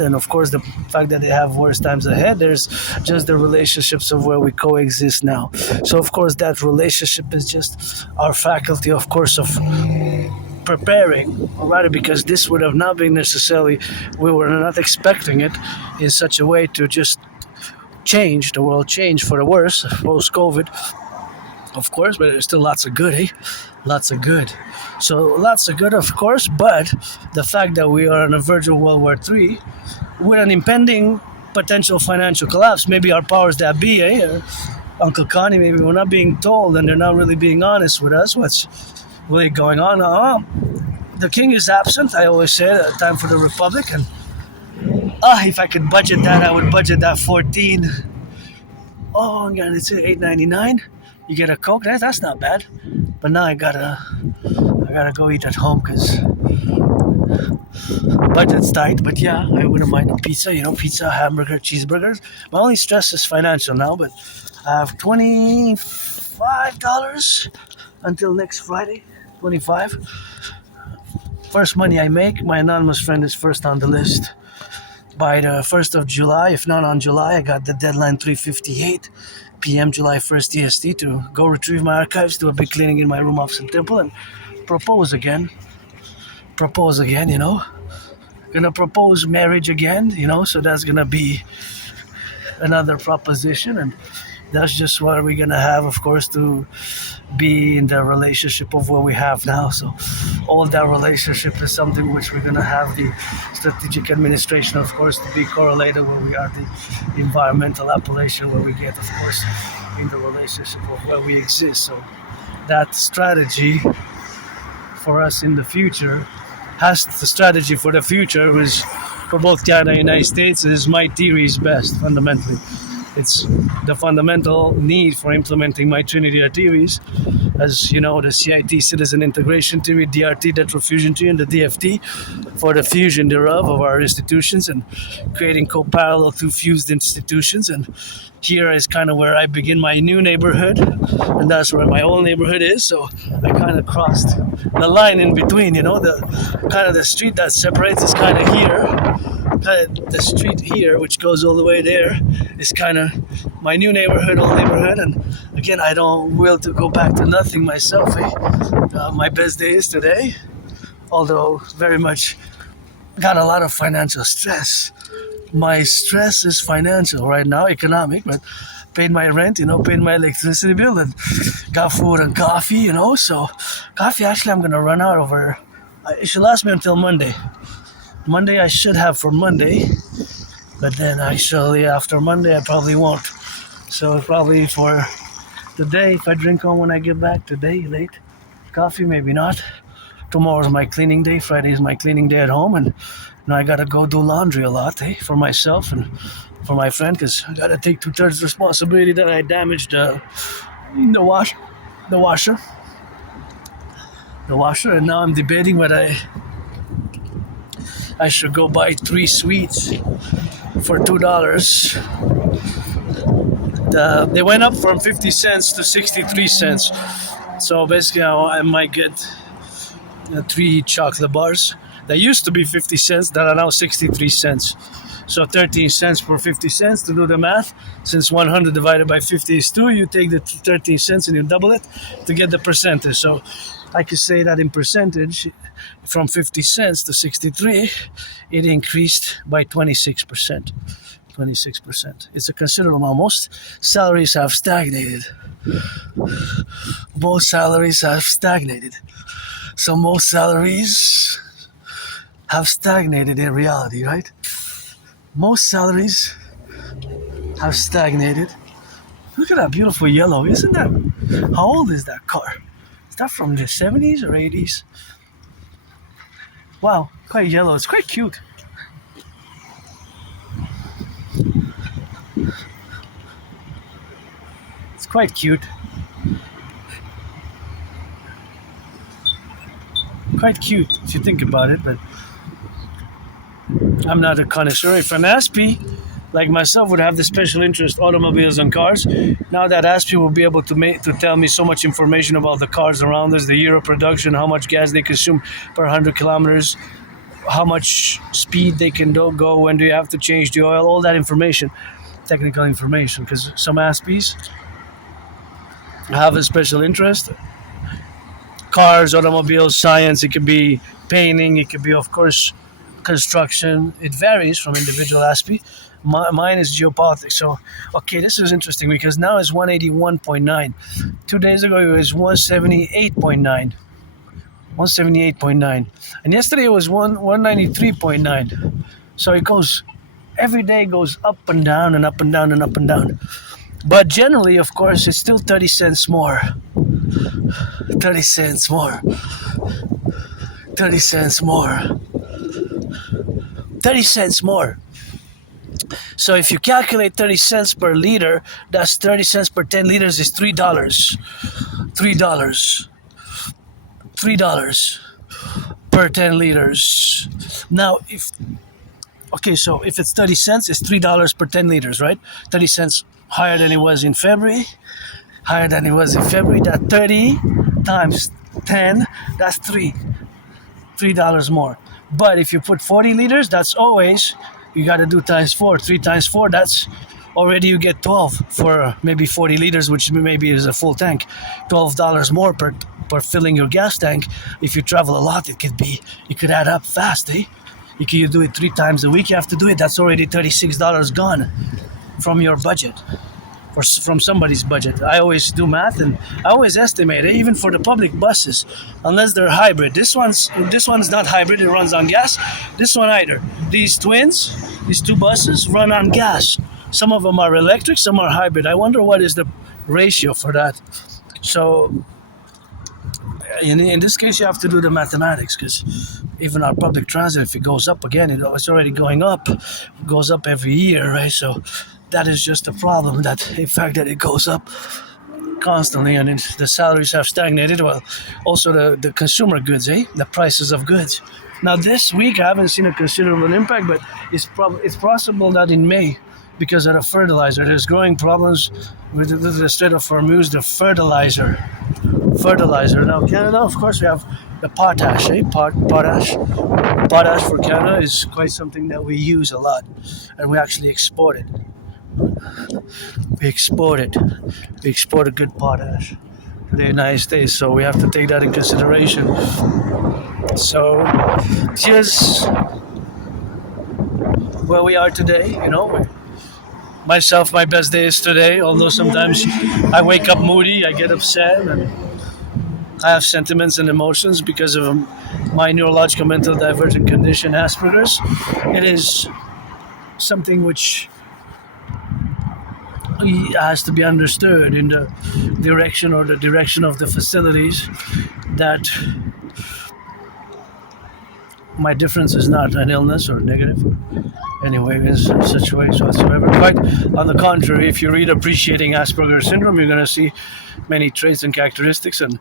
and of course, the fact that they have worse times ahead, there's just the relationships of where we coexist now. So, of course, that relationship is just our faculty, of course, of preparing, or rather, because this would have not been necessarily, we were not expecting it in such a way to just change, the world changed for the worse post COVID, of course, but there's still lots of good, eh? Lots of good. So lots of good, of course, but the fact that we are on the verge of World War III with an impending potential financial collapse, maybe our powers that be, eh? Uncle Connie, maybe we're not being told and they're not really being honest with us what's really going on. The king is absent, I always say, time for the Republic, and if I could budget that, I would budget that 14. Oh, I'm gonna say $8.99. You get a Coke. That's not bad. But now I gotta go eat at home because budget's tight. But yeah, I wouldn't mind a pizza. Pizza, hamburger, cheeseburgers. My only stress is financial now. But I have $25 until next Friday. 25. First money I make, my anonymous friend is first on the list. By the 1st of July, if not on July, I got the deadline 3:58 p.m. July 1st EST to go retrieve my archives, do a big cleaning in my room, office, and temple, and propose again. Gonna propose marriage again, so that's gonna be another proposition, and that's just what we're gonna have, of course, to be in the relationship of what we have now. So all of that relationship is something which we're gonna have the strategic administration, of course, to be correlated where we are, the environmental appellation where we get, of course, in the relationship of where we exist. So that strategy for us in the future the strategy for the future is for both Canada and the United States is my theory is best, fundamentally. It's the fundamental need for implementing my Trinity of theories, as you know, the CIT citizen integration theory, DRT detrofussion fusion theory, and the DFT for the fusion thereof of our institutions and creating co-parallel to fused institutions. And here is kind of where I begin my new neighborhood, and that's where my old neighborhood is. So I kind of crossed the line in between, the street that separates is kind of here. The street here, which goes all the way there, is kind of my new neighborhood, old neighborhood. And again, I don't will to go back to nothing myself. My best day is today, although very much got a lot of financial stress. My stress is financial right now, economic, but paid my rent, paid my electricity bill, and got food and coffee, So coffee, actually, I'm gonna run out over. It should last me until Monday. Monday I should have for Monday, but then actually after Monday I probably won't. So probably for today, if I drink on when I get back today, late, coffee, maybe not. Tomorrow's my cleaning day, Friday is my cleaning day at home, and now I gotta go do laundry a lot, for myself and for my friend, because I gotta take 2/3 responsibility that I damaged the washer, and now I'm debating whether I should go buy 3 sweets for $2. They went up from 50 cents to 63 cents. So basically I might get 3 chocolate bars that used to be 50 cents that are now 63 cents. So 13 cents for 50 cents, to do the math. Since 100 divided by 50 is 2, you take the 13 cents and you double it to get the percentage. So I could say that in percentage, from 50 cents to 63, it increased by 26%. 26%. It's a considerable amount. Most salaries have stagnated. So most salaries have stagnated in reality, right? Most salaries have stagnated. Look at that beautiful yellow. Isn't that? How old is that car? Is that from the 70s or 80s? Wow, quite yellow. It's quite cute. It's quite cute. Quite cute if you think about it, but I'm not a connoisseur. If N.A.C.W.P like myself, would have the special interest automobiles and cars. Now that Aspiesque will be able to tell me so much information about the cars around us, the year of production, how much gas they consume per 100 kilometers, how much speed they can go, when do you have to change the oil, all that information, technical information, because some Aspies have a special interest. Cars, automobiles, science, it could be painting, it could be, of course, construction. It varies from individual Aspiesque. Mine is geopolitics. So, okay, this is interesting because now it's 181.9. 2 days ago, it was 178.9. 178.9. And yesterday it was 193.9. So it goes, every day goes up and down and up and down and up and down. But generally, of course, it's still 30 cents more. 30 cents more. 30 cents more. 30 cents more. So if you calculate 30 cents per liter, that's 30 cents per 10 liters is $3. $3. $3 per 10 liters. Now, if it's 30 cents, it's $3 per 10 liters, right? 30 cents higher than it was in February. That 30 times 10, that's $3 more. But if you put 40 liters, that's always, you got to do times 4. 3 times 4, that's already you get 12 for maybe 40 liters, which maybe is a full tank. $12 more per filling your gas tank. If you travel a lot, it could add up fast, eh? You do it 3 times a week, you have to do it. That's already $36 gone from your budget. Or from somebody's budget. I always do math and I always estimate it, even for the public buses, unless they're hybrid. This one's not hybrid, it runs on gas. This one either. These two buses run on gas. Some of them are electric, some are hybrid. I wonder what is the ratio for that. So in this case, you have to do the mathematics, because even our public transit, if it goes up again, it's already going up. It goes up every year, right? So that is just a problem, that in fact that it goes up constantly, and the salaries have stagnated. Well, also the consumer goods, the prices of goods. Now this week I haven't seen a considerable impact, but it's possible that in May, because of the fertilizer, there's growing problems with the Strait of Hormuz, the fertilizer. Now Canada, of course, we have the potash, Potash for Canada is quite something that we use a lot, and we actually export it. We export good potash to the United States, so we have to take that in consideration. So just where we are today, myself, my best day is today, although sometimes I wake up moody, I get upset, and I have sentiments and emotions because of my neurological mental divergent condition, Asperger's. It is something which has to be understood in the direction of the facilities, that my difference is not an illness or negative anyway in such ways whatsoever. Quite on the contrary, if you read Appreciating Asperger's Syndrome, you're going to see many traits and characteristics, and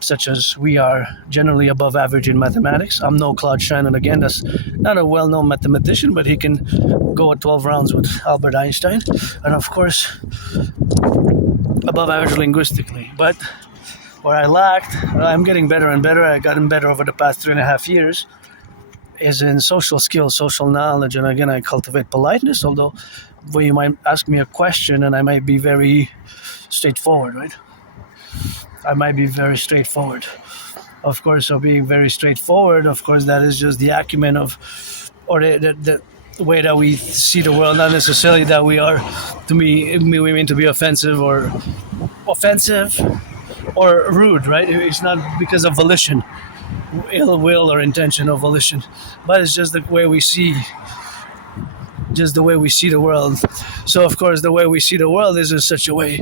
such as we are generally above average in mathematics. I'm no Claude Shannon again, that's not a well-known mathematician, but he can go at 12 rounds with Albert Einstein. And of course, above average linguistically. But where I lacked, I'm getting better and better, I've gotten better over the past 3.5 years, is in social skills, social knowledge. And again, I cultivate politeness, although when you might ask me a question and I might be very straightforward, right? I might be very straightforward. Of course, so being very straightforward, of course, that is just the acumen of, or the way that we see the world, not necessarily that we mean to be offensive or rude, right? It's not because of volition, ill will or intentional volition, but it's just the way we see the world. So of course the way we see the world is in such a way,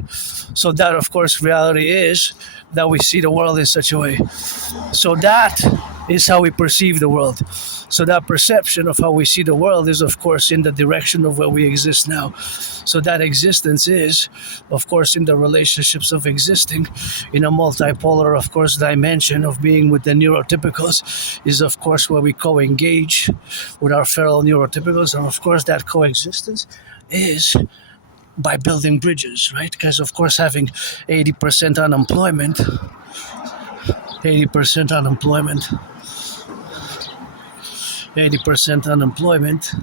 so that of course reality is that we see the world in such a way. So that is how we perceive the world. So that perception of how we see the world is, of course, in the direction of where we exist now. So that existence is, of course, in the relationships of existing in a multipolar, of course, dimension of being with the neurotypicals is, of course, where we co-engage with our feral neurotypicals. And, of course, that coexistence is by building bridges, right? Because, of course, having 80% unemployment, 80% unemployment, 80% unemployment,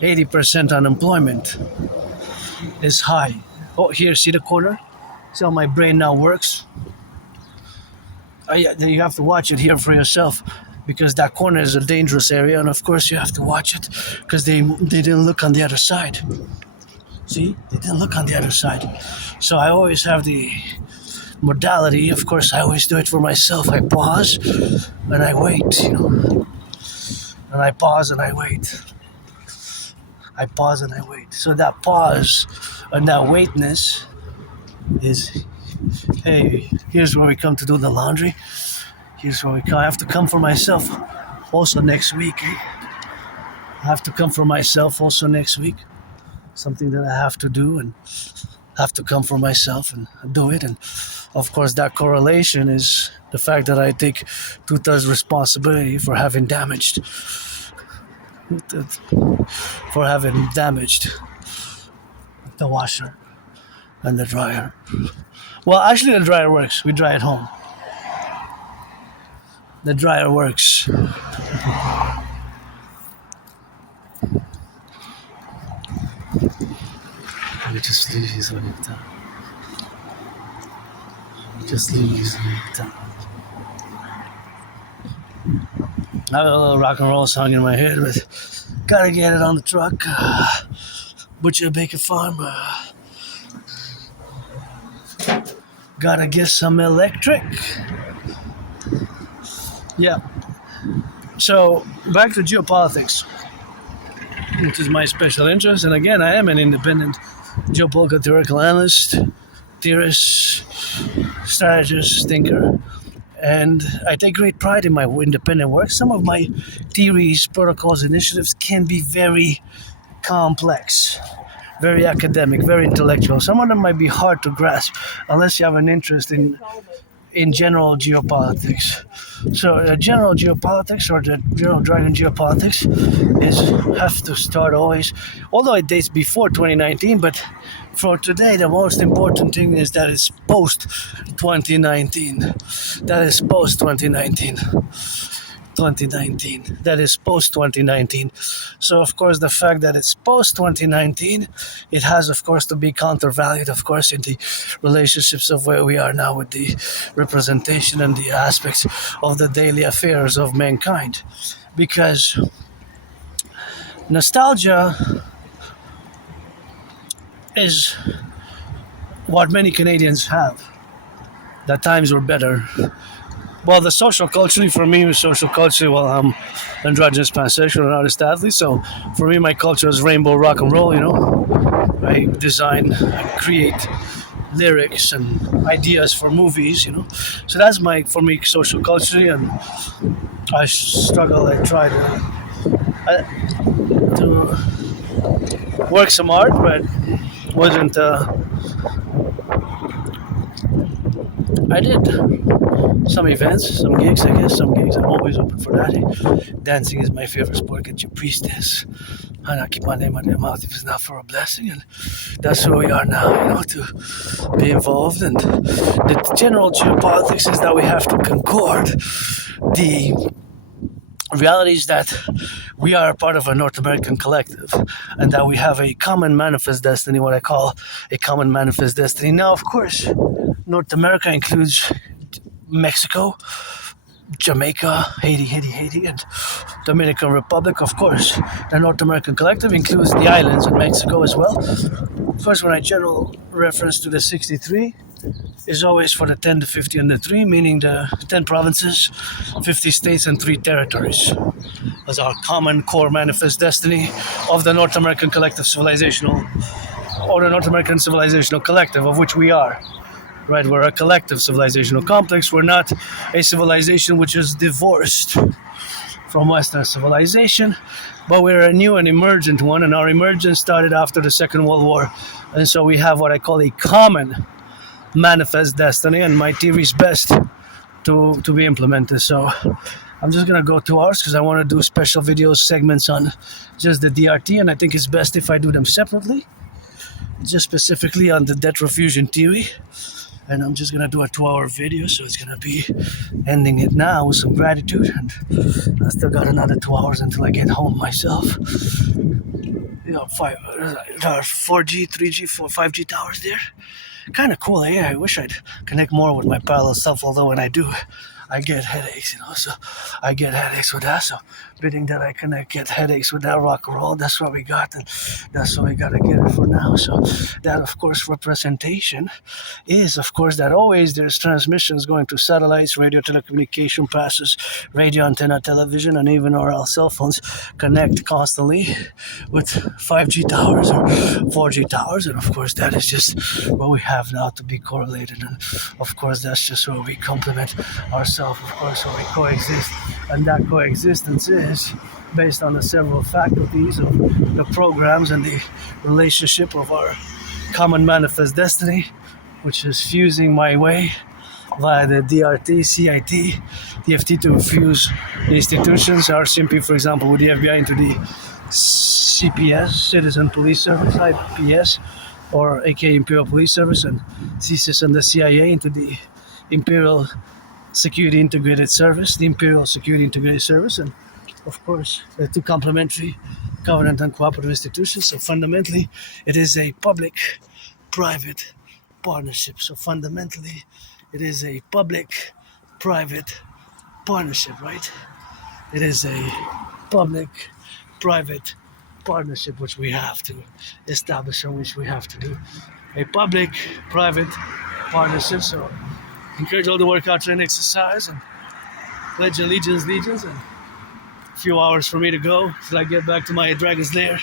80% unemployment is high. Oh, here, see the corner? See how my brain now works? You have to watch it here for yourself, because that corner is a dangerous area, and of course you have to watch it because they didn't look on the other side. See, they didn't look on the other side. So I always have the modality, of course I always do it for myself. I pause and I wait, and I pause and I wait. I pause and I wait. So that pause and that waitness is, hey, here's where we come to do the laundry. Here's where we come. I have to come for myself also next week. I have to come for myself also next week. Something that I have to do and have to come for myself and do it. And of course that correlation is the fact that I take 2/3 responsibility for having damaged the washer and the dryer. Well, actually the dryer works. We dry at home. The dryer works. Just leave these on it. Just leave these on it. I have a little rock and roll song in my head, but gotta get it on the truck. Butcher Baker Farm. Gotta get some electric. Yeah. So back to geopolitics, which is my special interest. And again, I am an independent geopolitical theoretical analyst, theorist, strategist, thinker. And I take great pride in my independent work. Some of my theories, protocols, initiatives can be very complex, very academic, very intellectual. Some of them might be hard to grasp unless you have an interest in general geopolitics. So general geopolitics, or the general dragon geopolitics, have to start always, although it dates before 2019, but for today the most important thing is that it's post 2019. That is post 2019. 2019. That is post 2019. So of course the fact that it's post 2019, it has of course to be countervalued, of course, in the relationships of where we are now with the representation and the aspects of the daily affairs of mankind. Because nostalgia is what many Canadians have, that times were better. Well, the social culture, for me, was social culture. Well, I'm androgynous pansexual and artist athlete, so for me, my culture is rainbow rock and roll, I design, I create lyrics and ideas for movies, So that's for me, social culture, and I struggle, I try to work some art, but wasn't, I did some events, some gigs, I guess, some gigs. I'm always open for that. Dancing is my favorite sport. Get your priestess. And I keep my name on their mouth if it's not for a blessing. And that's where we are now, to be involved. And the general geopolitics is that we have to concord the realities that we are a part of a North American collective and that we have a common manifest destiny, what I call a common manifest destiny. Now, of course, North America includes Mexico, Jamaica, Haiti, and Dominican Republic, of course. The North American collective includes the islands and Mexico as well. First, when I general reference to the 63 is always for the 10, the 50, and the 3, meaning the 10 provinces, 50 states, and 3 territories, as our common core manifest destiny of the North American collective civilizational, or the North American civilizational collective, of which we are. right? We're a collective civilizational complex. We're not a civilization which is divorced from Western civilization, but we're a new and emergent one, and our emergence started after the Second World War. And so we have what I call a common manifest destiny, and my theory is best to be implemented. So I'm just gonna go 2 hours because I want to do special video segments on just the DRT, and I think it's best if I do them separately, just specifically on the debt refusion theory. And I'm just gonna do a 2-hour video, so it's gonna be ending it now with some gratitude, and I still got another 2 hours until I get home myself. You know, 4G, 3G, 5G towers there. Kind of cool, eh? I wish I'd connect more with my parallel self, although when I do, I get headaches, you know, so I get headaches with that, so bidding that I connect, get headaches with that rock and roll, that's what we got, and that's what we gotta get it for now. So that, of course, representation is, of course, that always there's transmissions going to satellites, radio telecommunication passes, radio antenna, television, and even our cell phones connect constantly with 5G towers or 4G towers, and of course that is just what we have now to be correlated, and of course that's just where we complement ourselves, of course, where we coexist, and that coexistence is based on the several faculties of the programs and the relationship of our common manifest destiny, which is fusing my way via the DRT, CIT, DFT to fuse the institutions, RCMP, for example, with the FBI into the CPS, Citizen Police Service, IPS, or aka Imperial Police Service, and CSIS and the CIA into the Imperial Security Integrated Service, the Imperial Security Integrated Service, and of course the two complementary covenant and cooperative institutions. So fundamentally it is a public-private partnership. So fundamentally it is a public-private partnership, right? It is a public-private partnership which we have to establish and which we have to do. A public-private partnership. So encourage all to work out, train, exercise, and pledge allegiance, and a few hours for me to go till I get back to my dragon's lair.